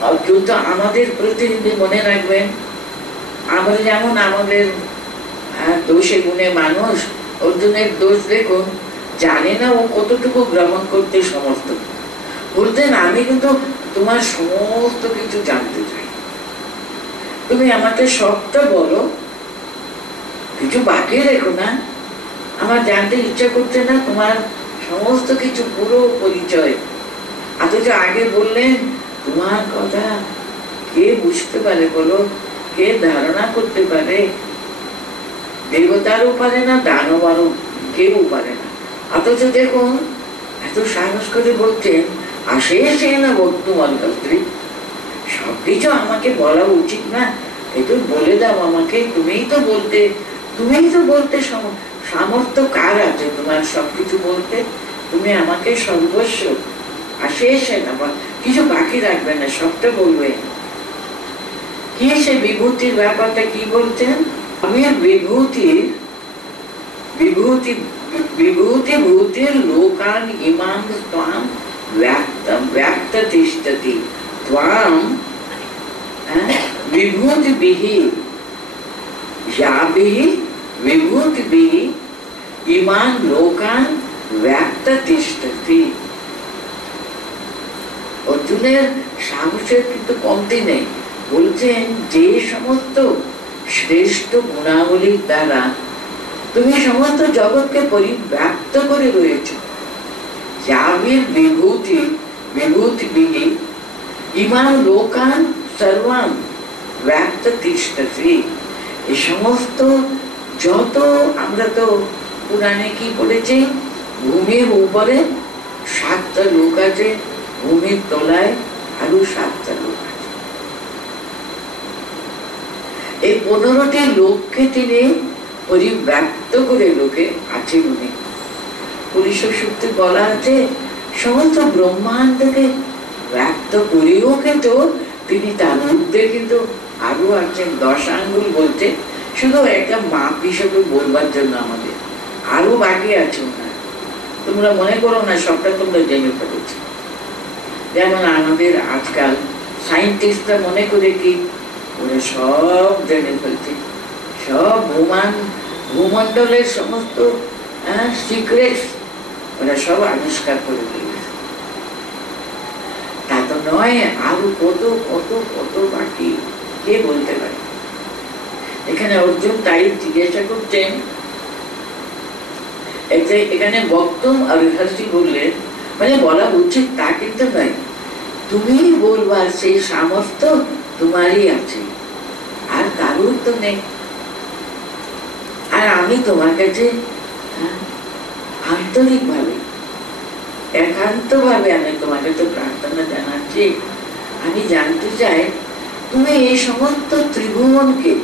অর্জুন তো আমাদের প্রতিনিধি, মনে রাখবেন। আমরা যেমন আমাদের দোষে গুণে মানুষ, অর্জুনের দোষ দেখুন, জানে না ও কতটুকু গ্রহণ করতে সমর্থ। বলতেন আমি কিন্তু তোমার সমস্ত কিছু জানতে চাই, তুমি আমাকে সবটা বলো, কিছু বাকি রেখো না। আমার জানতে ইচ্ছা করছে না তোমার সমস্ত কিছু পুরো পরিচয়। অথচ আগে বললেন তোমার কথা কে বুঝতে পারে বলো, কে ধারণা করতে পারে? দেবতারও পারে না, দানবারও কেউ পারে না। অথচ দেখুন এত সাহস করে বলছেন অশেষেণ বক্তুম অর্হসি, সবকিছু আমাকে বলা উচিত না, একটু বলে দাও আমাকে, তুমিই তো বলতে সামর্থ্য কার আছে তোমার সবকিছু বলতে? তুমি আমাকে সর্বস্ব, অশেষেণ, কিছু বাকি রাখবে না, সবটা বলবে। কি সে বিভূতির ব্যাপারটা কি বলছেন? আমি বিভূতি ভূতির লোকান ইমাং ত্বাং ব্যক্ততিষ্ঠতি, ত্বাং বিভূতিবিঃ ইয়াবিঃ বিভূতিবিঃ ইমাং লোকান ব্যক্ততিষ্ঠতি। অর্জুনের সাহসের কিন্তু কমতি নেই। বলছেন যে সমস্ত শ্রেষ্ঠ গুণাবলীর দ্বারা তুমি সমস্ত জগৎকে পরিব্যাপ্ত করে রয়েছ, যাবির বিভূতিবিঃ ইমাং লোকান সর্বান ব্যক্ততিষ্ঠতি। এই সমস্ত যত, আমরা তো পুরাণে কি পড়েছি, ভূমির উপরে 7টা লোক আছে, ভূমির তলায় আরো 7টা লোক আছে। এই 15টি লোককে তিনি পরিব্যাপ্ত করে লোকে আছে। উনি পুরুষ সূত্রে বলা আছে সমস্ত ব্রহ্মাণ্ডকে ব্যক্ত করেও কিন্তু তিনি তার মধ্যে কিন্তু আরো আছেন। 10 আঙ্গুল বলতে শুধু একটা মাপ হিসেবে বলবার জন্য আমাদের, আরো বাকি আছে না, তোমরা মনে করো না সবটা তোমরা জেনে ফেলেছো। যেমন আমাদের আজকাল সায়েন্টিস্টরা মনে করে কি ওরা সব জেনে ফেলছে, সব ভূমণ্ডলের সমস্ত সিক্রেট ওরা সব আবিষ্কার করে ফেলেছে। তা তো নয়, আরো কত কত কত বাকি, কে বলতে পারে। এখানে অর্জুন তাই জিজ্ঞাসা করছেন, এখানে বক্তম আর রিহার্সি বললেন, মানে বলা উচিত তা কিন্তু নয়, তুমি বলবার সেই সামর্থ্য তোমারই আছে, আর কারোর তো নেই। আর আমি তোমার কাছে আন্তরিক ভাবে একান্ত ভাবে আমি তোমার কাছে প্রার্থনা জানাচ্ছি, আমি জানতে চাই তুমি এই সমস্ত ত্রিভুবনকে,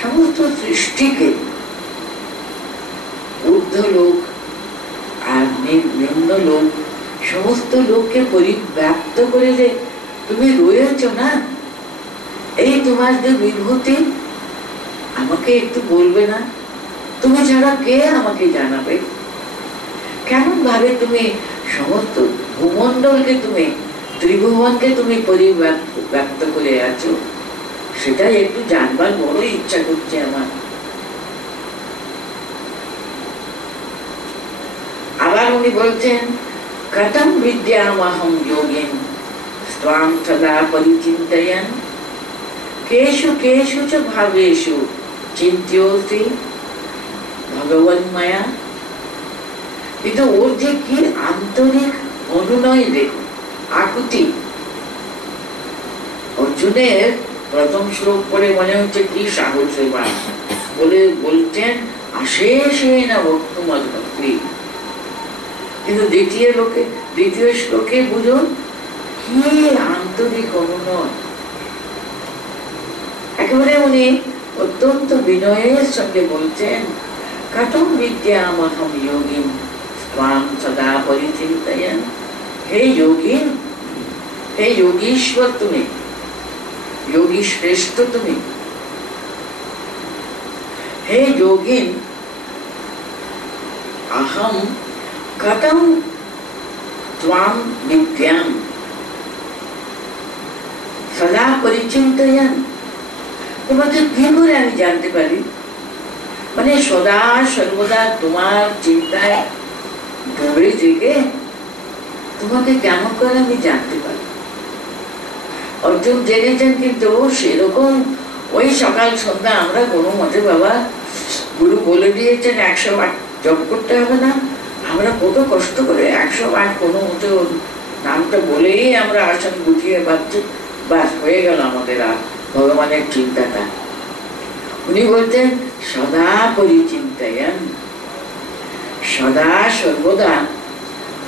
সমস্ত সৃষ্টিকে, ঊর্ধ্ব লোক আর নিম্ন লোক, সমস্ত লোককে পরিব্যাপ্ত করে যে তুমি রয়েছ না, এই তোমার যে বিভূতি, আমাকে একটু বলবে না? তুমি ছাড়া কে আমাকে জানাবে? কেমন ভাবে তুমি সমস্ত ভূমণ্ডলকে, তুমি ত্রিভুবনকে তুমি পরিব্যাপ্ত করে আছো, সেটাই একটু জানবার বড় ইচ্ছা করছে আমার। আবার উনি বলছেন, কথম বিদ্যামহং যোগিন স্ত্বাং সদা পরিচিন্তয়ন কেষু কেষু চ ভাবেষু চিন্ত্যসি ভগবন্ময়া। কিন্তু ওর যে কি আন্তরিক অনুনয় দেখো, আকুতি। অর্জুনের প্রথম শ্লোক পড়ে মনে হচ্ছে কি সাহস এবার বলে বলছেন, অশেষেণ ভক্তুমদ্ভক্তি। কিন্তু দ্বিতীয় শ্লোকে বুঝুন কি আন্তরিক অনুনয়। একেবারে উনি অত্যন্ত বিনয়ের সঙ্গে বলছেন, কথম বিদ্যামহং যোগিন স্ত্বাং সদা পরিচিন্তয়ন। হে যোগিন, হে যোগীশ্বর তুমি, যোগী শ্রেষ্ঠ তুমি, হে যোগিন अहम कथम त्वां विद्यां सदा परिचिन्तयन्। তোমাকে কি করে আমি জানতে পারি? মানে সদা সর্বদা তোমার চিন্তায় ডুবে থেকে তোমাকে কেমন করে আমি জানতে পারি? অর্জুন জেনেছেন, কিন্তু সেরকম ওই সকাল সন্ধ্যা আমরা কোনো মতে, বাবা গুরু বলে দিয়েছেন 108 জপ করতে হবে না, আমরা কত কষ্ট করে 108 কোনো মতে নামটা বলেই আমরা আসন গুছিয়ে ভাবছি, বাস হয়ে গেল আমাদের আর ভগবানের চিন্তাটা। উনি বলছেন সদা পরিচিন্তয়ন, সদা সর্বদা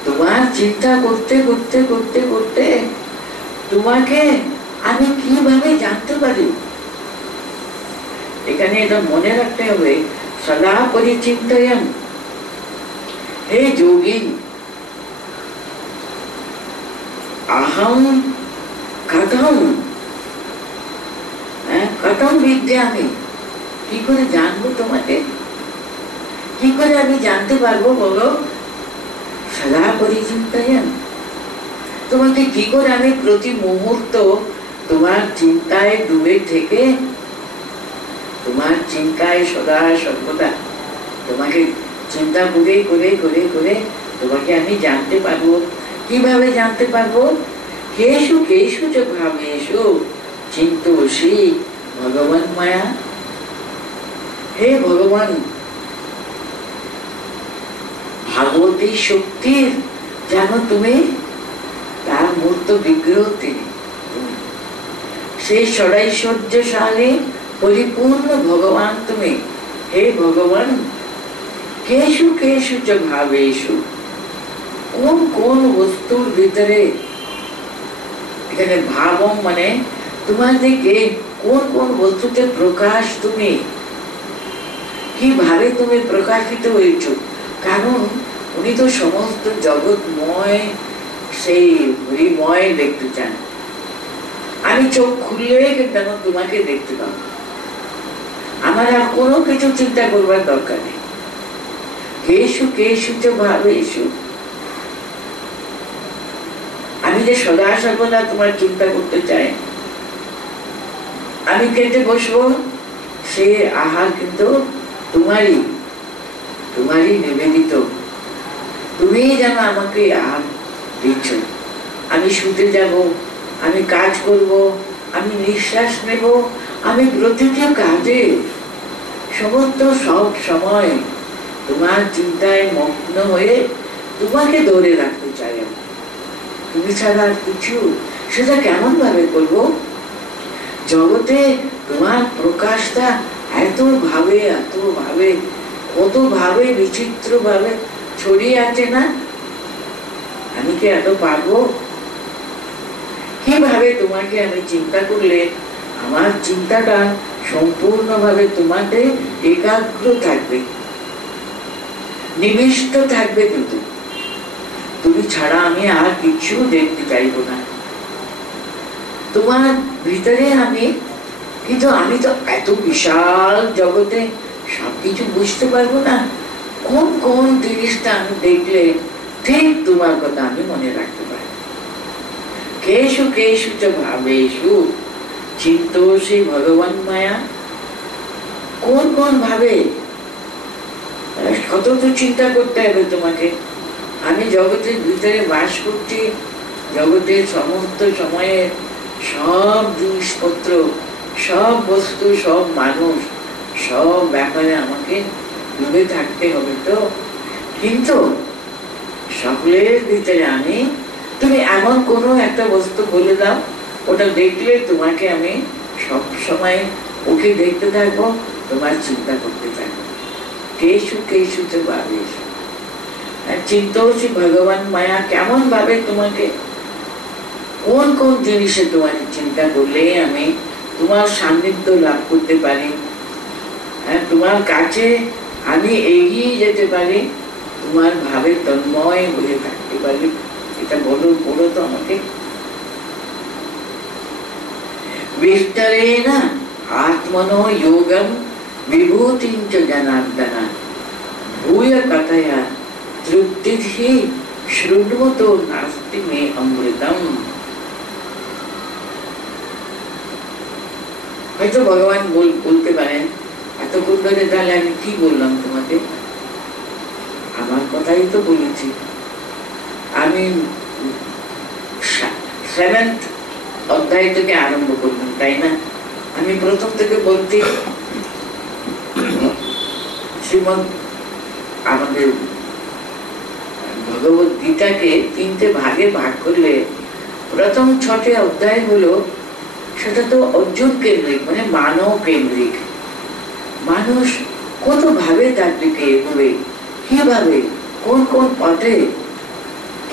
তোমার চিন্তা করতে করতে করতে করতে তোমাকে আমি কিভাবে জানতে পারি? এখানে এটা মনে রাখতে হবে, সদা পরিচিন্তয়ন। হে যোগী, अहम कथम कथम বিদ্যামি, কি করে জানবো তোমাকে? কি করে আমি জানতে পারবো বলো? সদা পরিচিন্তয়ন, তোমাকে কি করে আমি প্রতি মুহূর্ত তোমার চিন্তায় ডুবে থেকে, তোমার চিন্তায় সদা সর্বদা তোমাকে চিন্তা করে করে করে করে তোমাকে আমি জানতে পারবো। কিভাবে জানতে পারবো? কেষু কেষু চ ভাবেষু চিন্তয়সি ভগবন্ময়া। হে ভগবান, ভাগবতী শক্তির জানো তুমি, তার মূর্ত বিগ্রহ তিনি, সেই ষড়ৈশ্বর্যশালী পরিপূর্ণ ভগবান তুমি। হে ভগবান, কেষু কেষু চ ভাবেষু, কোন কোন বস্তুর ভিতরে, এখানে ভাবম মানে তোমার দিকে কোন কোন বস্তুতে প্রকাশ, তুমি কিভাবে তুমি প্রকাশিত হয়েছ। কারণ উনি তো সমস্ত জগৎময়, সেই হরিময় দেখতে চান। আমি চোখ খুললে কেন তোমাকে দেখতে পাবো, আমার আর কোনো কিছু চিন্তা করবার দরকার নেই। কেশু কেশু চ ভাবেষু, আমি যে সদা সর্বদা তোমার চিন্তা করতে চাই, আমি খেতে বসবো, সে আহার কিন্তু তোমারই তোমারই নিবেদিত। তুমি যেন আমাকে আহার দিচ্ছ। আমি শুতে যাব, আমি কাজ করব, আমি নিঃশ্বাস নেব, আমি প্রতিটি কাজে সমস্ত সব সময় তোমার চিন্তায় মগ্ন হয়ে তোমাকে ধরে রাখতে চাই আমি। তুমি ছাড়া আর কিছু, সেটা কেমন ভাবে করবো? জগতে তোমার প্রকাশটা এত ভাবে কত ভাবে বিচিত্র ভাবে ছড়িয়ে আছে না, আমি কি এত পারবো? কিভাবে তোমাকে আমি চিন্তা করলে আমার চিন্তাটা সম্পূর্ণভাবে তোমাকে একাগ্র থাকবে, নিবিষ্ট থাকবে, কিন্তু তুমি ছাড়া আমি আর কিছু দেখতে চাইবো না। তোমার ভিতরে আমি, কিন্তু আমি তো এত বিশাল জগতে সবকিছু বুঝতে পারবো না। কোন কোন জিনিসটা আমি দেখলে ঠিক তোমার কথা আমি মনে রাখতে পারি। কেশু কেশু চ ভাবেষু চিন্তোষি ভগবান মায়া, কোন কোন ভাবে, কত তো চিন্তা করতে হবে তোমাকে। আমি জগতের ভিতরে বাস করছি, জগতের সমস্ত সময়ে সব জিনিসপত্র, সব বস্তু, সব মানুষ, সব ব্যাপারে আমাকে ডুবে থাকতে হবে তো। কিন্তু সকলের ভিতরে আমি, তুমি এমন কোনো একটা বস্তু বলে দাও, ওটা দেখলে তোমাকে আমি সব সময় ওকে দেখতে থাকবো, তোমার চিন্তা করতে থাকবো। কেশু কেশু চ ভাবেষু, চিন্তোষি ভগবান মায়া, কেমন ভাবে তোমাকে, কোন কোন জিনিসে তোমার চিন্তা করলে আমি তোমার সান্নিধ্য লাভ করতে পারি, তোমার কাছে আমি এগিয়ে যেতে পারি, তোমার ভাবে তন্ময় হয়ে থাকতে পারি, এটা বলো বলো তো আমাকে। বিস্তরেণ আত্মনো যোগম বিভূতিঞ্চ জনার্দন ভূয় কথায়া তৃপ্তিহি শৃণ্বতো নাস্তি মে অমৃতম। হয়তো ভগবান বলতে পারেন, এতক্ষণ ধরে তাহলে আমি কি বললাম তোমাকে? আমার কথাই তো বলেছি। আমি 7th অধ্যায় থেকে আরম্ভ করলাম, তাই না? আমি প্রথম থেকে বলছি, শ্রীমদ আমাদের ভগবত গীতাকে 3টে ভাগে ভাগ করলে প্রথম 6টে অধ্যায় হলো, সেটা তো অর্জুন কেন্দ্রিক, মানে মানব কেন্দ্রিক। মানুষ কত ভাবে তার দিকে এগোবে, কিভাবে, কোন কোন পথে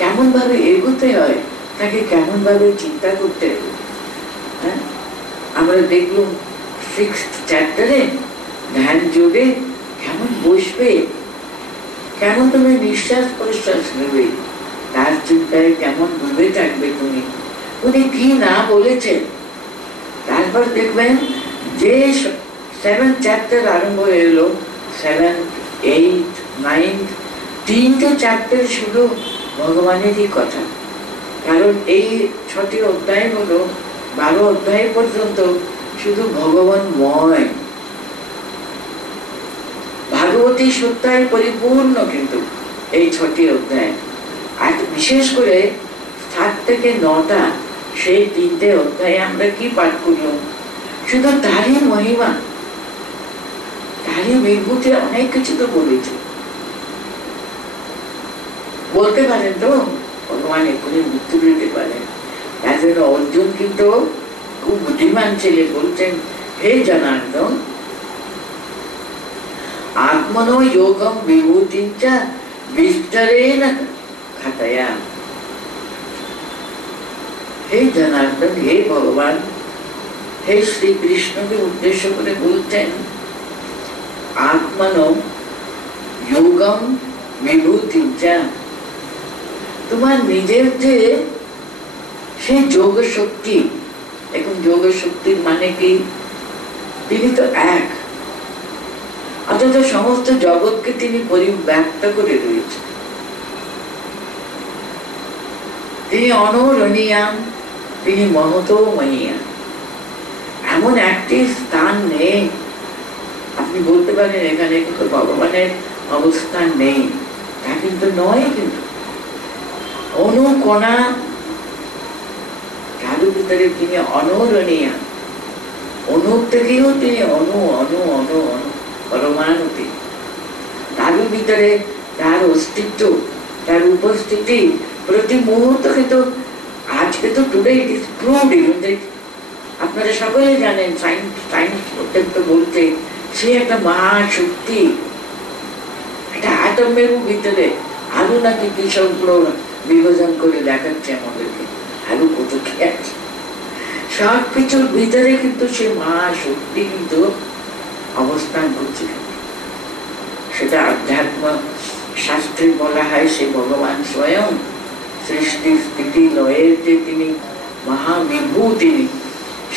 কেমন ভাবে এগোতে হয়, তাকে কেমন ভাবে চিন্তা করতে হবে। আমরা দেখলাম 6th চ্যাপ্টারে ধ্যান যোগে কেমন বসবে, কেমন তুমি নিঃশ্বাস প্রশ্বাস নেবে, তার চিন্তায় কেমন ডুবে থাকবে তুমি, উনি কি না বলেছেন। তারপর দেখবেন যে 7th চ্যাপ্টার আরম্ভ হয়ে এলো, 7th, 8th, 9th, 3টে চ্যাপ্টার শুধু ভগবানেরই কথা। কারণ এই 6টি অধ্যায় হলো 12 অধ্যায় পর্যন্ত শুধু ভগবানময়, ভাগবতী সত্যায় পরিপূর্ণ। কিন্তু এই 6টি অধ্যায়, আর বিশেষ করে 7 থেকে 9টা, সেই 3টে অধ্যায়ে আমরা কি পাঠ করলাম? শুধু তারই মহিমা, তারই বিভূতি, অনেক কিছু তো বলেছে। বলতে পারেন তো ভগবান এক্ষুনি মৃত্যু দিতে পারেন, তার জন্য অর্জুন কিন্তু খুব বুদ্ধিমান ছেলে, বলছেন, হে জনার্দন, আত্মনো যোগম বিভূতিঞ্চ বিস্তরেণ ঘটয়া। হে জনার্দন, হে ভগবান, হে শ্রীকৃষ্ণকে উদ্দেশ্য করে বলছেন, আত্মনো যোগম বিভূতিঞ্চ, তোমার নিজের যে সেই যোগ শক্তি। এখন যোগ শক্তির মানে কি? তিনি তো এক, অথচ সমস্ত জগৎকে তিনি পরিব্যাপ্ত করে রয়েছেন। তিনি অনরণীয়াম, তিনি মহতোময়ীয়াম। এমন একটি স্থান নেই আপনি বলতে পারেন এখানে কিন্তু ভগবানের অবস্থান নেই, তা কিন্তু নয়। কিন্তু অনুকণা চারু ভিতরে তিনি অনরণীয়াম, অনুর থেকেও তিনি অনু অনু অনু অনু পরমাণুতে। তার ভিতরে তার অস্তিত্ব, তার উপস্থিতি প্রতি মুহূর্তে কিন্তু আজকে তো টুডে ইট ইজ প্রুভড, আপনারা সকলে জানেন, সায়েন্স পর্যন্ত বলতে সে একটা মহাশক্তি, একটা আটমের ভিতরে আলু নাকি কি সবগুলো বিভাজন করে দেখাচ্ছে আমাদেরকে, আলু কত কি আছে সব কিছুর ভিতরে কিন্তু সে মহাশক্তি কিন্তু অবস্থান করছে। সেটা আধ্যাত্ম শাস্ত্রে বলা হয় সে ভগবান স্বয়ং সৃষ্টি স্থিতি লয়ের যে তিনি মহাবিভূ, তিনি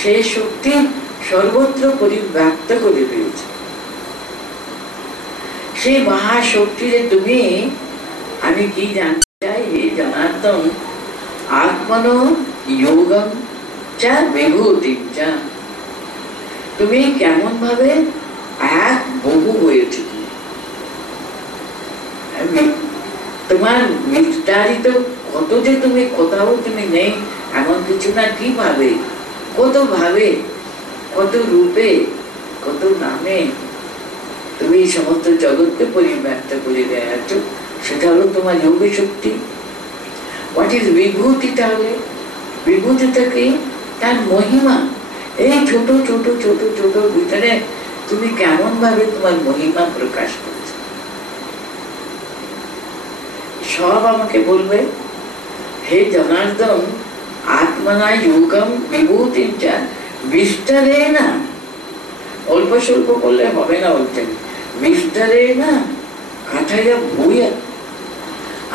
সেই শক্তি সর্বত্র পরিব্যাপ্ত করে দিয়েছে। সেই মহাশক্তিরে তুমি আমি কি জানতে চাই, হে জনার্দন, আত্মনো যোগম চা বিভূতি চা, তুমি কেমন ভাবে এক বহু হয়েছে, তোমার বিস্তারিত কত যে তুমি কোথাও তুমি নেই এমন কিছু না, কিভাবে কত ভাবে কত রূপে কত নামে তুমি সমস্ত জগৎকে পরিব্যাপ্ত করে দেয়াচ্ছ, সেটা হলো তোমার যোগ শক্তি। হোয়াট ইজ বিভূতি? তাহলে বিভূতিটা কি? তার মহিমা। এই ছোট ছোট ছোট ছোট ভিতরে তুমি কেমন ভাবে তোমার মহিমা প্রকাশ করছো, সব আমাকে বলবে। হে জনার্দন, আত্মনা যোগম বিভূতি চা বিস্তারে না, অল্প স্বল্প করলে হবে না, বলছেন বিস্তারে না কাঠাইয়া ভুইয়া,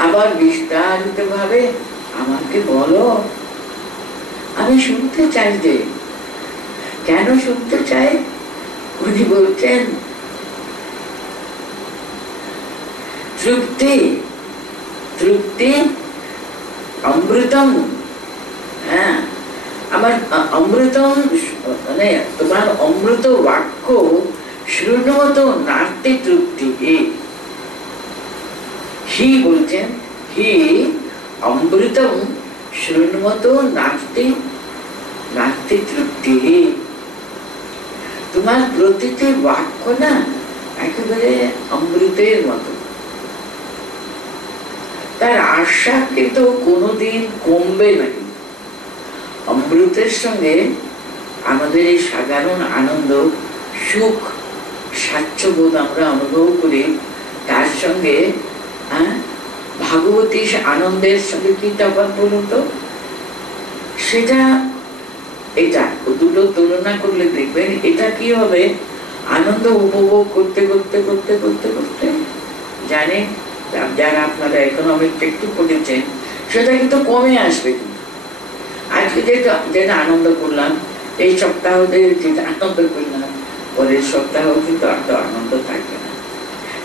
আবার বিস্তারিত ভাবে আমাকে বলো, আমি শুনতে চাই। যে কেন শুনতে চাই? উনি বলছেন তৃপ্তি তৃপ্তি অমৃতম। হ্যাঁ, আমার অমৃতম মানে তোমার অমৃত বাক্য শৃণুমত নাস্তি তৃপ্তি। হি বলছেন হি অমৃতম শৃণুমত নাস্তি নাস্তি তৃপ্তি। তোমার প্রতিটি বাক্য না একেবারে অমৃতের মতো, তার আশা কিন্তু কোনোদিন কমবে না। অমৃতের সঙ্গে আমাদের এই সাধারণ আনন্দ, সুখ, স্বাচ্ছ্যবোধ আমরা অনুভব করি, তার সঙ্গে ভাগবতী আনন্দের সঙ্গে কি তফাৎ বলুন তো? সেটা এটা দুটো তুলনা করলে দেখবেন এটা কি হবে, আনন্দ উপভোগ করতে করতে করতে করতে করতে জানে যারা আপনারা ইকোনমিক একটু পড়েছেন সেটা কিন্তু কমে আসবে। কিন্তু আজকে যেটা আনন্দ করলাম, এই সপ্তাহ যেটা আনন্দ করলাম, পরের সপ্তাহ কিন্তু আর আনন্দ থাকবে না।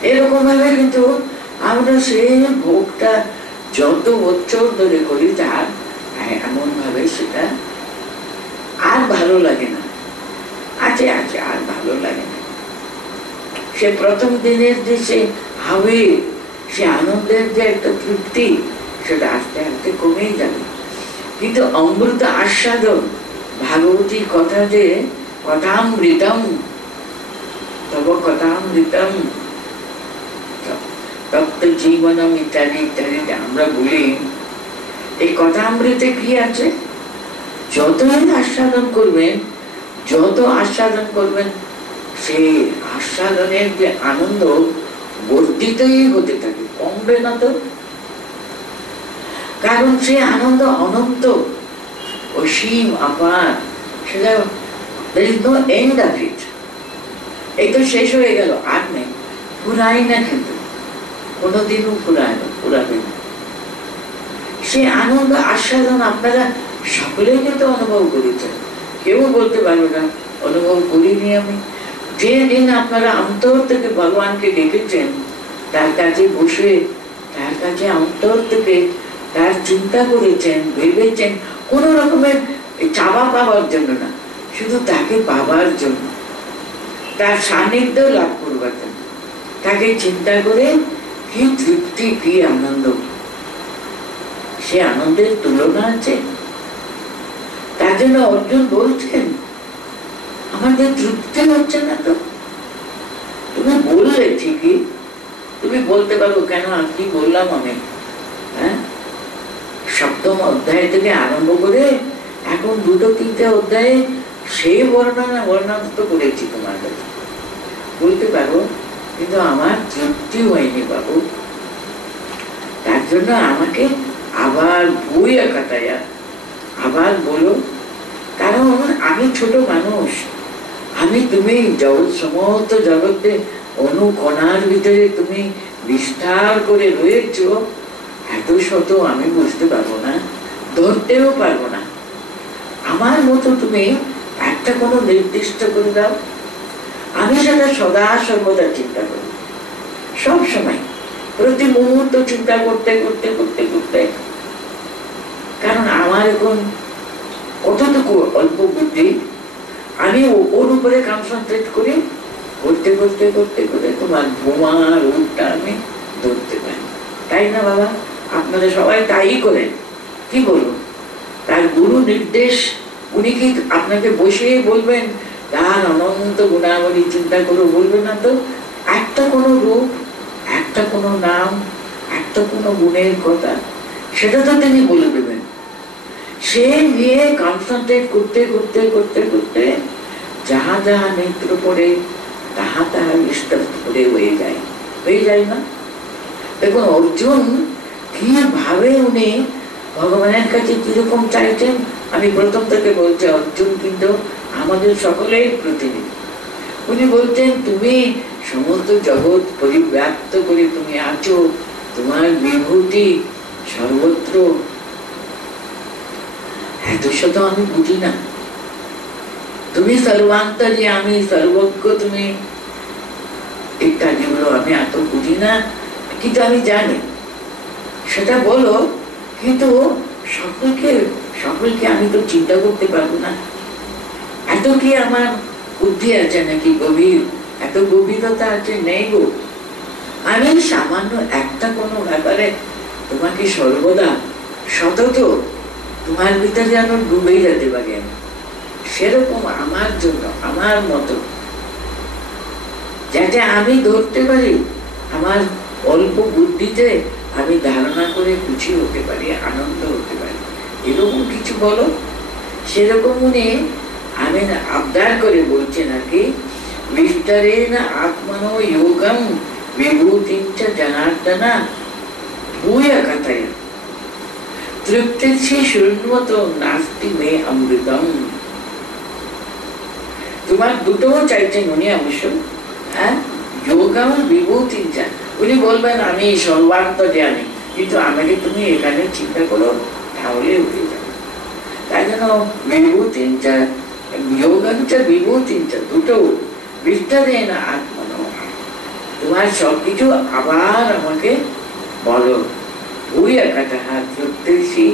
এরকম ভাবে কিন্তু আমরা সেই ভোগটা যত বছর ধরে করি তার এমন ভাবে সেটা আর ভালো লাগে না, আছে আছে আর ভালো লাগে না। সে প্রথম দিনের যে সে হবে, সে আনন্দের যে একটা তৃপ্তি, সেটা আস্তে আস্তে কমেই যাবে। কিন্তু অমৃত আস্বাদন, ভাগবতী কথা যে কথামৃতম তব কথামৃতম তপ্ত জীবনম ইত্যাদি ইত্যাদি আমরা বলি, এই কথামৃতে কি আছে? যতই আস্বাদন করবেন, যত আস্বাদন করবেন, সেই আস্বাদনের যে আনন্দ বর্ধিতই হতে থাকে, কমবে না তো। কারণ সে আনন্দ অনন্ত, অসীম, অপার, সেটা there is no end of it। এই তো শেষ হয়ে গেল, আর নেই, ফুরায় না, কিন্তু কোনোদিনও ফুরাবে না। সে আনন্দ আস্বাদন আপনারা সকলেই কিন্তু অনুভব করেছেন, কেউ বলতে পারবে না অনুভব করিনি আমি। যেদিন আপনারা অন্তর থেকে ভগবানকে ডেকেছেন, তার কাছে বসে তার কাছে অন্তর থেকে তার চিন্তা করেছেন, ভেবেছেন, কোন রকমের চাওয়া পাওয়ার জন্য না, শুধু তাকে পাবার জন্য, তার সান্নিধ্য লাভ করবার জন্য, তাকে চিন্তা করে কি তৃপ্তি, কি আনন্দ, সে আনন্দের তুলনা আছে? তার জন্য অর্জুন বলছেন, আমাদের তৃপ্তি হচ্ছে না তো। তুমি বললে ঠিকই, তুমি বলতে পারো কেন কি বললাম আমি, হ্যাঁ, সপ্তম অধ্যায় থেকে আরম্ভ করে এখন দুটো তিনটে অধ্যায়ে সেই বর্ণনা তো করেছি তোমার কাছে, বলতে পারো, কিন্তু আমার তৃপ্তি হয়নি বাবু। তার জন্য আমাকে আবার বইয়া কাটাইয়া আবার বলো, কারণ আমি ছোট মানুষ, আমি তুমি জগৎ, সমস্ত জগতে অনুকণার ভিতরে তুমি বিস্তার করে রয়েছ, এত শত আমি বুঝতে পারবো না, ধরতেও পারবো না। আমার মতো তুমি একটা কোনো নির্দিষ্ট করে দাও, আমি সেটা সদা সর্বদা চিন্তা করি, সব সময়, প্রতি মুহূর্ত চিন্তা করতে করতে করতে করতে, কারণ আমার এখন কতটুকু অল্প বুদ্ধি, আমি ওর উপরে কনসেন্ট্রেট করি, করতে করতে করতে করতে তোমার বোমার রূপটা আমি ধরতে পারি। তাই না বাবা? আপনারা সবাই তাই করেন, কি বলুন? তার গুরু নির্দেশ, উনি কি আপনাকে বসিয়ে বলবেন তার অনন্ত গুণাবলী চিন্তা করে, বলবেন না তো? একটা কোনো রূপ, একটা কোনো নাম, একটা কোনো গুণের কথা, সেটা তো তিনি বলে দেবেন। সে নিয়ে কনসেন্ট্রেট করতে করতে করতে করতে যাহা যাহা নেত্র পড়ে তাহা তাহা নিষ্কার করে হয়ে যায় না? দেখুন অর্জুন কিভাবে উনি ভগবানের কাছে কিরকম চাইছেন, আমি প্রথম থেকে বলছি, অর্জুন কিন্তু আমাদের সকলের প্রতিনিধি। উনি বলছেন, তুমি সমস্ত জগৎ পরিব্যাপ্ত করে তুমি আছো, তোমার বিভূতি সর্বত্র, এত শত আমি বুঝি না, তুমি সর্বান্তরী, আমি সর্বজ্ঞ, তুমি ইত্যাদিগুলো আমি এত বুঝি না, কিন্তু আমি জানি, সেটা বলো, কিন্তু সকলকে আমি তো চিন্তা করতে পারবো না, এত কি আমার বুদ্ধি আছে নাকি গভীর, এত গভীরতা আছে? নেই গো। আমি সামান্য একটা কোনো ব্যাপারে তোমাকে সর্বদা সতত তোমার ভিতরে যেন ডুবে যেতে পারি আমি, সেরকম আমার জন্য, আমার মতো, যাতে আমি ধরতে পারি, আমার অল্প বুদ্ধিতে আমি ধারণা করে খুশি হতে পারি, আনন্দ হতে পারি, এরকম কিছু বলো। সেরকম উনি আমি আবদার করে বলছেন আর কি, বিস্তারেণ আত্মনো যোগম বিভূতিঞ্চ জনার্দনা ভূয়া কথায় তৃপ্তিছি শৃণ্বত নাস্তি মে অমৃতম। তোমার দুটোও চাইছেন উনি অবশ্য, হ্যাঁ, যোগম বিভূতিঞ্চ, উনি বলবেন আমি সর্বান্তর্যামী, কিন্তু আমাকে তুমি এখানে চিন্তা করো, তাহলে উঠে যাবে। তাই জন্য বিভূতিঞ্চ যোগঞ্চ বিভূতিঞ্চ দুটো বিস্তারেণ আত্মনো, তোমার সবকিছু আবার আমাকে বলো, ভূয়া কথাহ তৃপ্তিছি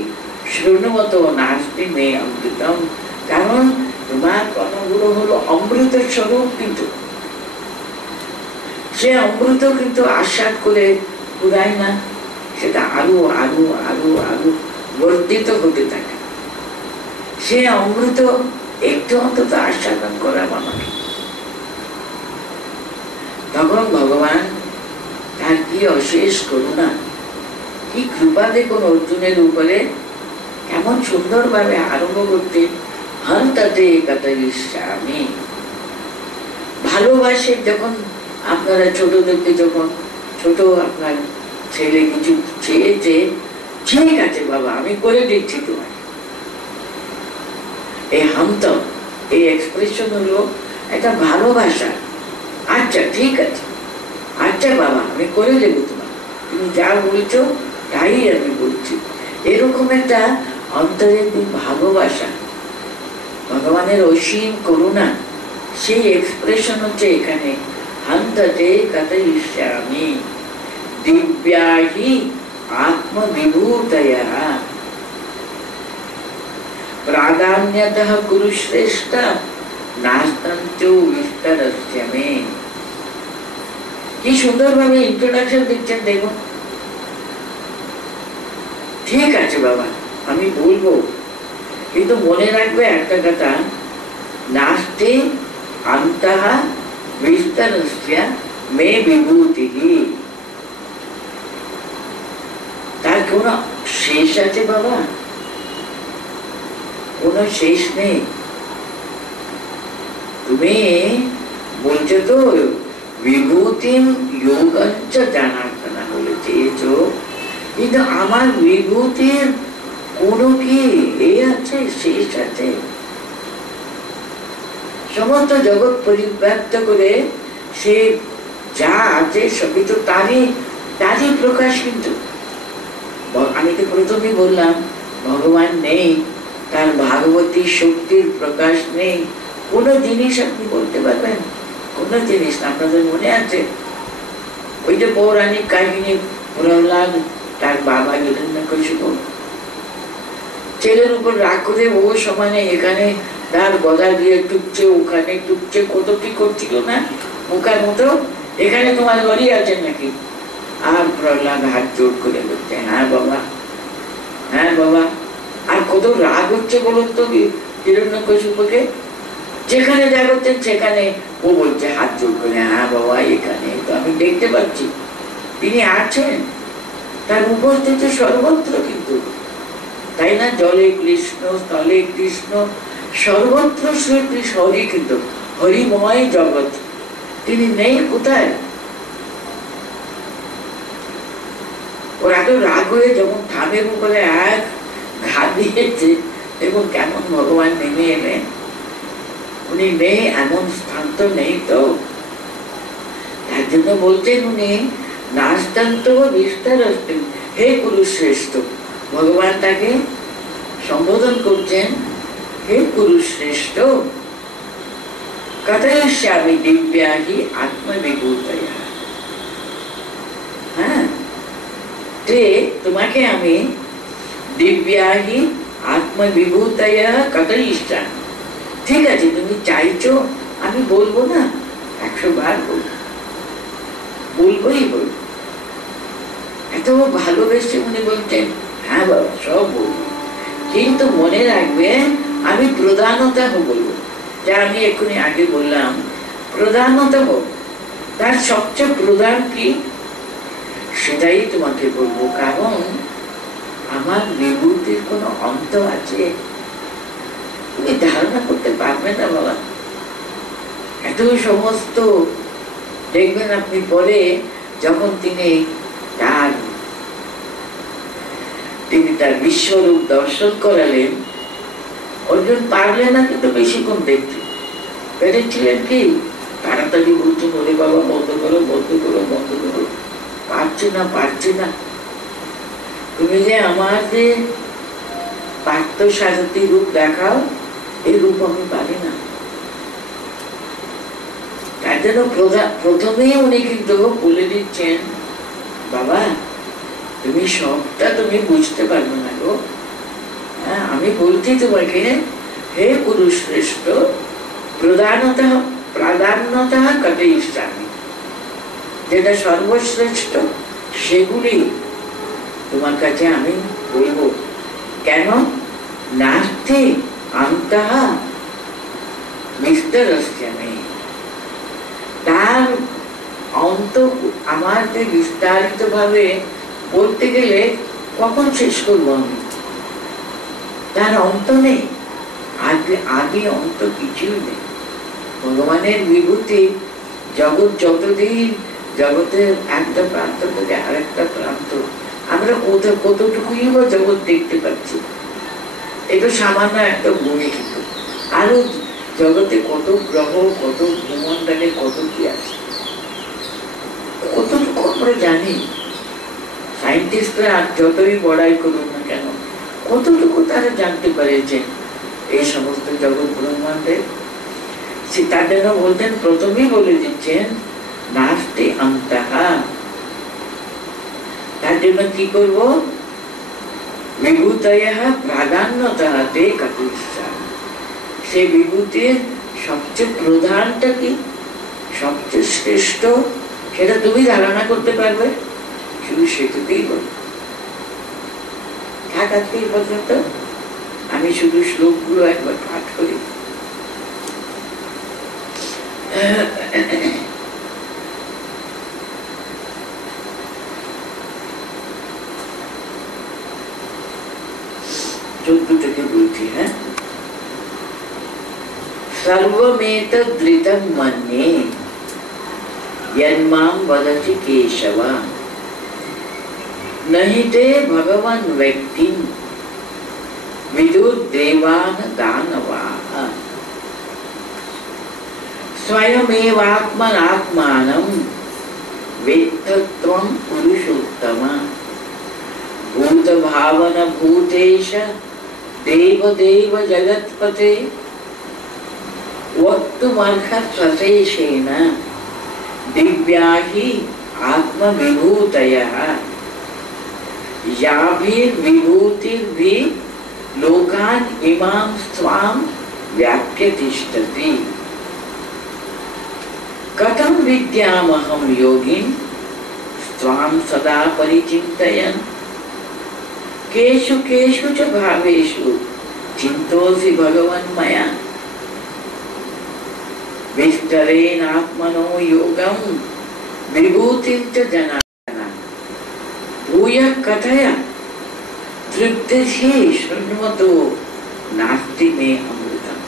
শৃণ্বত নাস্তি মে অমৃতম, কারণ তোমার কথাগুলো হলো অমৃতের স্বরূপ, কিন্তু সে অমৃত কিন্তু আস্বাদ করে পুরায় না, সেটা আরো আরো আরো আরো বর্ধিত হতে থাকে। সে অমৃত একটু অন্তত আস্বাদন করা আমাকে, তখন ভগবান তার কি অশেষ করুণা, কি কৃপা দেখুন অর্জুনের উপরে, কেমন সুন্দর ভাবে আরম্ভ করতে, হন্তাতে কাতরিষ্যামি, ভালোবাসে। যখন আপনারা ছোটদেরকে, যখন ছোট আপনার ছেলে কিছু চেয়েছে, ঠিক আছে বাবা আমি করে দিচ্ছি তোমার, এই হান্ত, এই এক্সপ্রেশন হলো একটা ভালোবাসা। আচ্ছা ঠিক আছে, আচ্ছা বাবা আমি করে দেবো তোমার, তুমি যা বলছো তাই আমি বলছি, এরকম একটা অন্তরের ভালোবাসা, ভগবানের অসীম করুণা, সেই এক্সপ্রেশন হচ্ছে এখানে হন্ততে কথয়িষ্যামি দিব্যাহি আত্মবিভূতয়ঃ প্রাধান্যতঃ কুরু শ্রেষ্ঠ নাস্তান্তো বিস্তরস্য মে। কি সুন্দরভাবে ইন্ট্রোডাকশন দিচ্ছেন দেখুন। ঠিক আছে বাবা, আমি বলবো, কিন্তু মনে রাখবে একটা কথা, নাস্তি অন্তঃ বিস্তরস্য মে বিভূতিঃ। তার কোন শেষ আছে বাবা? কোন শেষ নেই। তুমি বলছো তো বিভূতিম যোগঞ্চ জানার্থনা বলে চেয়েছো, কিন্তু আমার বিভূতির কোন কি এ আছে, শেষ আছে? সমস্ত জগৎ পরিব্যাপ্ত করে সে যা আছে সবই তো তারই প্রকাশ। কিন্তু আমি তো প্রথমে বললাম ভগবান নেই, তার ভাগবতী শক্তির প্রকাশ নেই। কোন জিনিস আপনি বলতে পারবেন? কোন জিনিস না। আপনাদের মনে আছে ওই যে পৌরাণিক কাহিনী, প্রহ্লাদ তার বাবা হিরণ্যকশিপু ছেলের উপর রাগ করে ও সমানে এখানে তার গদা দিয়ে টুকছে, ওখানে টুকছে, কত কি করছিল না মুখার মতো। এখানে তোমার লড়ি আছেন নাকি? আর প্রহ্লাদ হাত জোর করে বলছে হ্যাঁ বাবা, হ্যাঁ বাবা। আর কত রাগ হচ্ছে বলুন তো হিরণ্যকশিপুকে। যেখানে যা করছেন সেখানে ও বলছে হাত জোর করে হ্যাঁ বাবা, এখানে তো আমি দেখতে পাচ্ছি তিনি আছেন, তার উপস্থিতি সর্বত্র। কিন্তু তাই না? জলে কৃষ্ণ, স্থলে কৃষ্ণ, সর্বত্র শ্রী কৃষ্ণ। হরি, কিন্তু হরিময় জগৎ, তিনি নেই কোথায়? ওর এত রাগ হয়ে যখন থামের উপরে এক ঘাত দিয়েছে, এবং কেমন ভগবান নেমে এলেন। উনি নেই এমন স্থান তো নেই তো। তার জন্য বলছেন উনি নাস্তান্ত বিস্তারস্তে, হে কুরুশ্রেষ্ঠ। ভগবান তাকে সম্বোধন করছেন হে কুরুশ্রেষ্ঠ, কথয়িষ্যামি দিব্যাহি আত্মবিভূতয়ঃ। হ্যাঁ, তোমাকে আমি দিব্যাহি আত্মবিভূতয়ঃ কথয়িষ্যামি। ঠিক আছে, তুমি চাইছো আমি বলবো না? 100 বার বলবোই বলবো। এত ভালোবেসে উনি বলছেন হ্যাঁ বাবা সব বলবো, কিন্তু মনে রাখবেন আমি প্রধানতঃ বলবো। যা আমি এক্ষুনি আগে বললাম, প্রধানতঃ তার সবচেয়ে প্রধান কি সেটাই তোমাকে বলবো। কারণ আমার বিভূতির কোনো অন্ত আছে তুমি ধারণা করতে পারবে না বাবা। এত সমস্ত দেখবেন আপনি পরে যখন তিনি তার বিশ্বরূপ দর্শন করালেন, অর্জুন পারলেন না কিন্তু বেশিক্ষণ দেখতে পেরেছিলেন। কি তাড়াতাড়ি বলছেন ওরে বাবা বন্ধ করো, বন্ধ করো, বন্ধ করো, পারছি না, পারছি না। তুমি যে আমার যে পার্থ সারথী রূপ দেখাও, এই রূপ আমি পারি না। তার জন্য প্রথমেই উনি কিন্তু বলে দিচ্ছেন বাবা তুমি সবটা তুমি বুঝতে পারবে না গো। হ্যাঁ, আমি বলছি তোমাকে হে কুরুশ্রেষ্ঠ, প্রাধান্যতঃ কথয়িষ্যামি, যেটা সর্বশ্রেষ্ঠ সেগুলি তোমার কাছে আমি বলবো। কেন? নাস্তি অন্তঃ বিস্তরস্য মে। তার অন্ত আমার যে বিস্তারিত ভাবে বলতে গেলে কখন শেষ করবো আমি? তার অন্ত নেই, আদি অন্ত কিছুই নেই। ভগবানের বিভূতি জগৎ যতদিন, জগতের একটা প্রান্ত থেকে আরেকটা প্রান্ত, আমরা কতটুকুই বা জগৎ দেখতে পাচ্ছি। এটা সামান্য একটা ভূমি, কিন্তু আরো জগতে কত গ্রহ, কত ভূমণ্ডলে কত কি আছে, কতটুকু আমরা জানি। সায়েন্টিস্টরা যতই বড়াই করুন না কেন, কতটুকু তারা জানতে পেরেছেন এই সমস্ত জগৎ ব্রহ্মাণ্ডের। তার জন্য বলতেন, প্রথমেই বলে দিচ্ছেন নাস্তি অন্তঃ। তার জন্য কি করব? বিভূতয়ঃ প্রাধান্যতঃ তে কতিস্ছা। সে বিভূতির সবচেয়ে প্রধানটা কি, সবচেয়ে শ্রেষ্ঠ, সেটা তুমি ধারণা করতে পারবে, শুধু সেটুকুই বল। থাক আজকে এই পর্যন্ত। আমি শুধু শ্লোকগুলো একবার পাঠ করি। চোদ্দ থেকে বলছি, হ্যাঁ। সর্বমেতদ্ঋतं মন্যে यन्मां वदति केशव नहि ते भगवन् व्यक्तिं विदुर्देवान् दानवाः स्वयमेवात्मनात्मानं वेत्तत्वं पुरुषोत्तम भूतभावन भूतेश देवदेव जगत्पते वक्तुमर्हस्वशेषेण दिव्या हि आत्मविभूतयः याभिर्विभूतिर्भि लोकान् इमां स्वां व्याप्य तिष्ठति। कथं विद्यामहं योगिन् स्वां सदा परिचिन्तयन् केषु केषु च भावेषु चिन्तोऽसि भगवन् मया विस्तरेणात्मनो योगं विभूतिं च जनार्दन भूयः कथय तृप्तिः शृण्वतो नास्ति मे अमृतम्।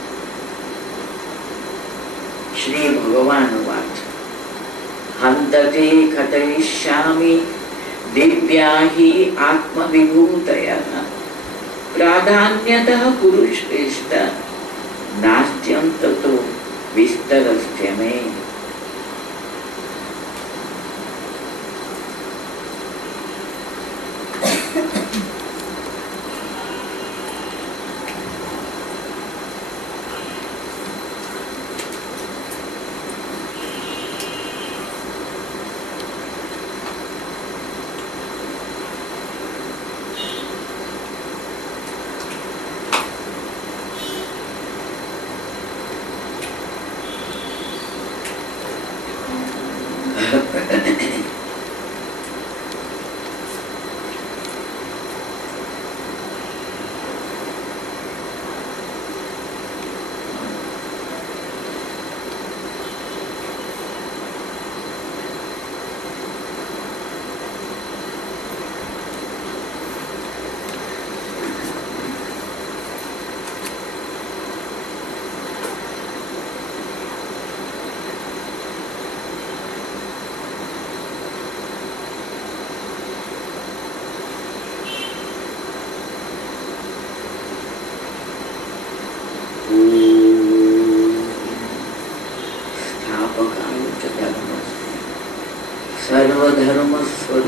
श्री भगवान उवाच हन्तते कथयिष्यामि दिव्या हि आत्मविभूतयः प्राधान्यतः पुरुषश्रेष्ठ नास्त्यन्ततो विस्तरस्य मे। सर्वधर्म स्वरूप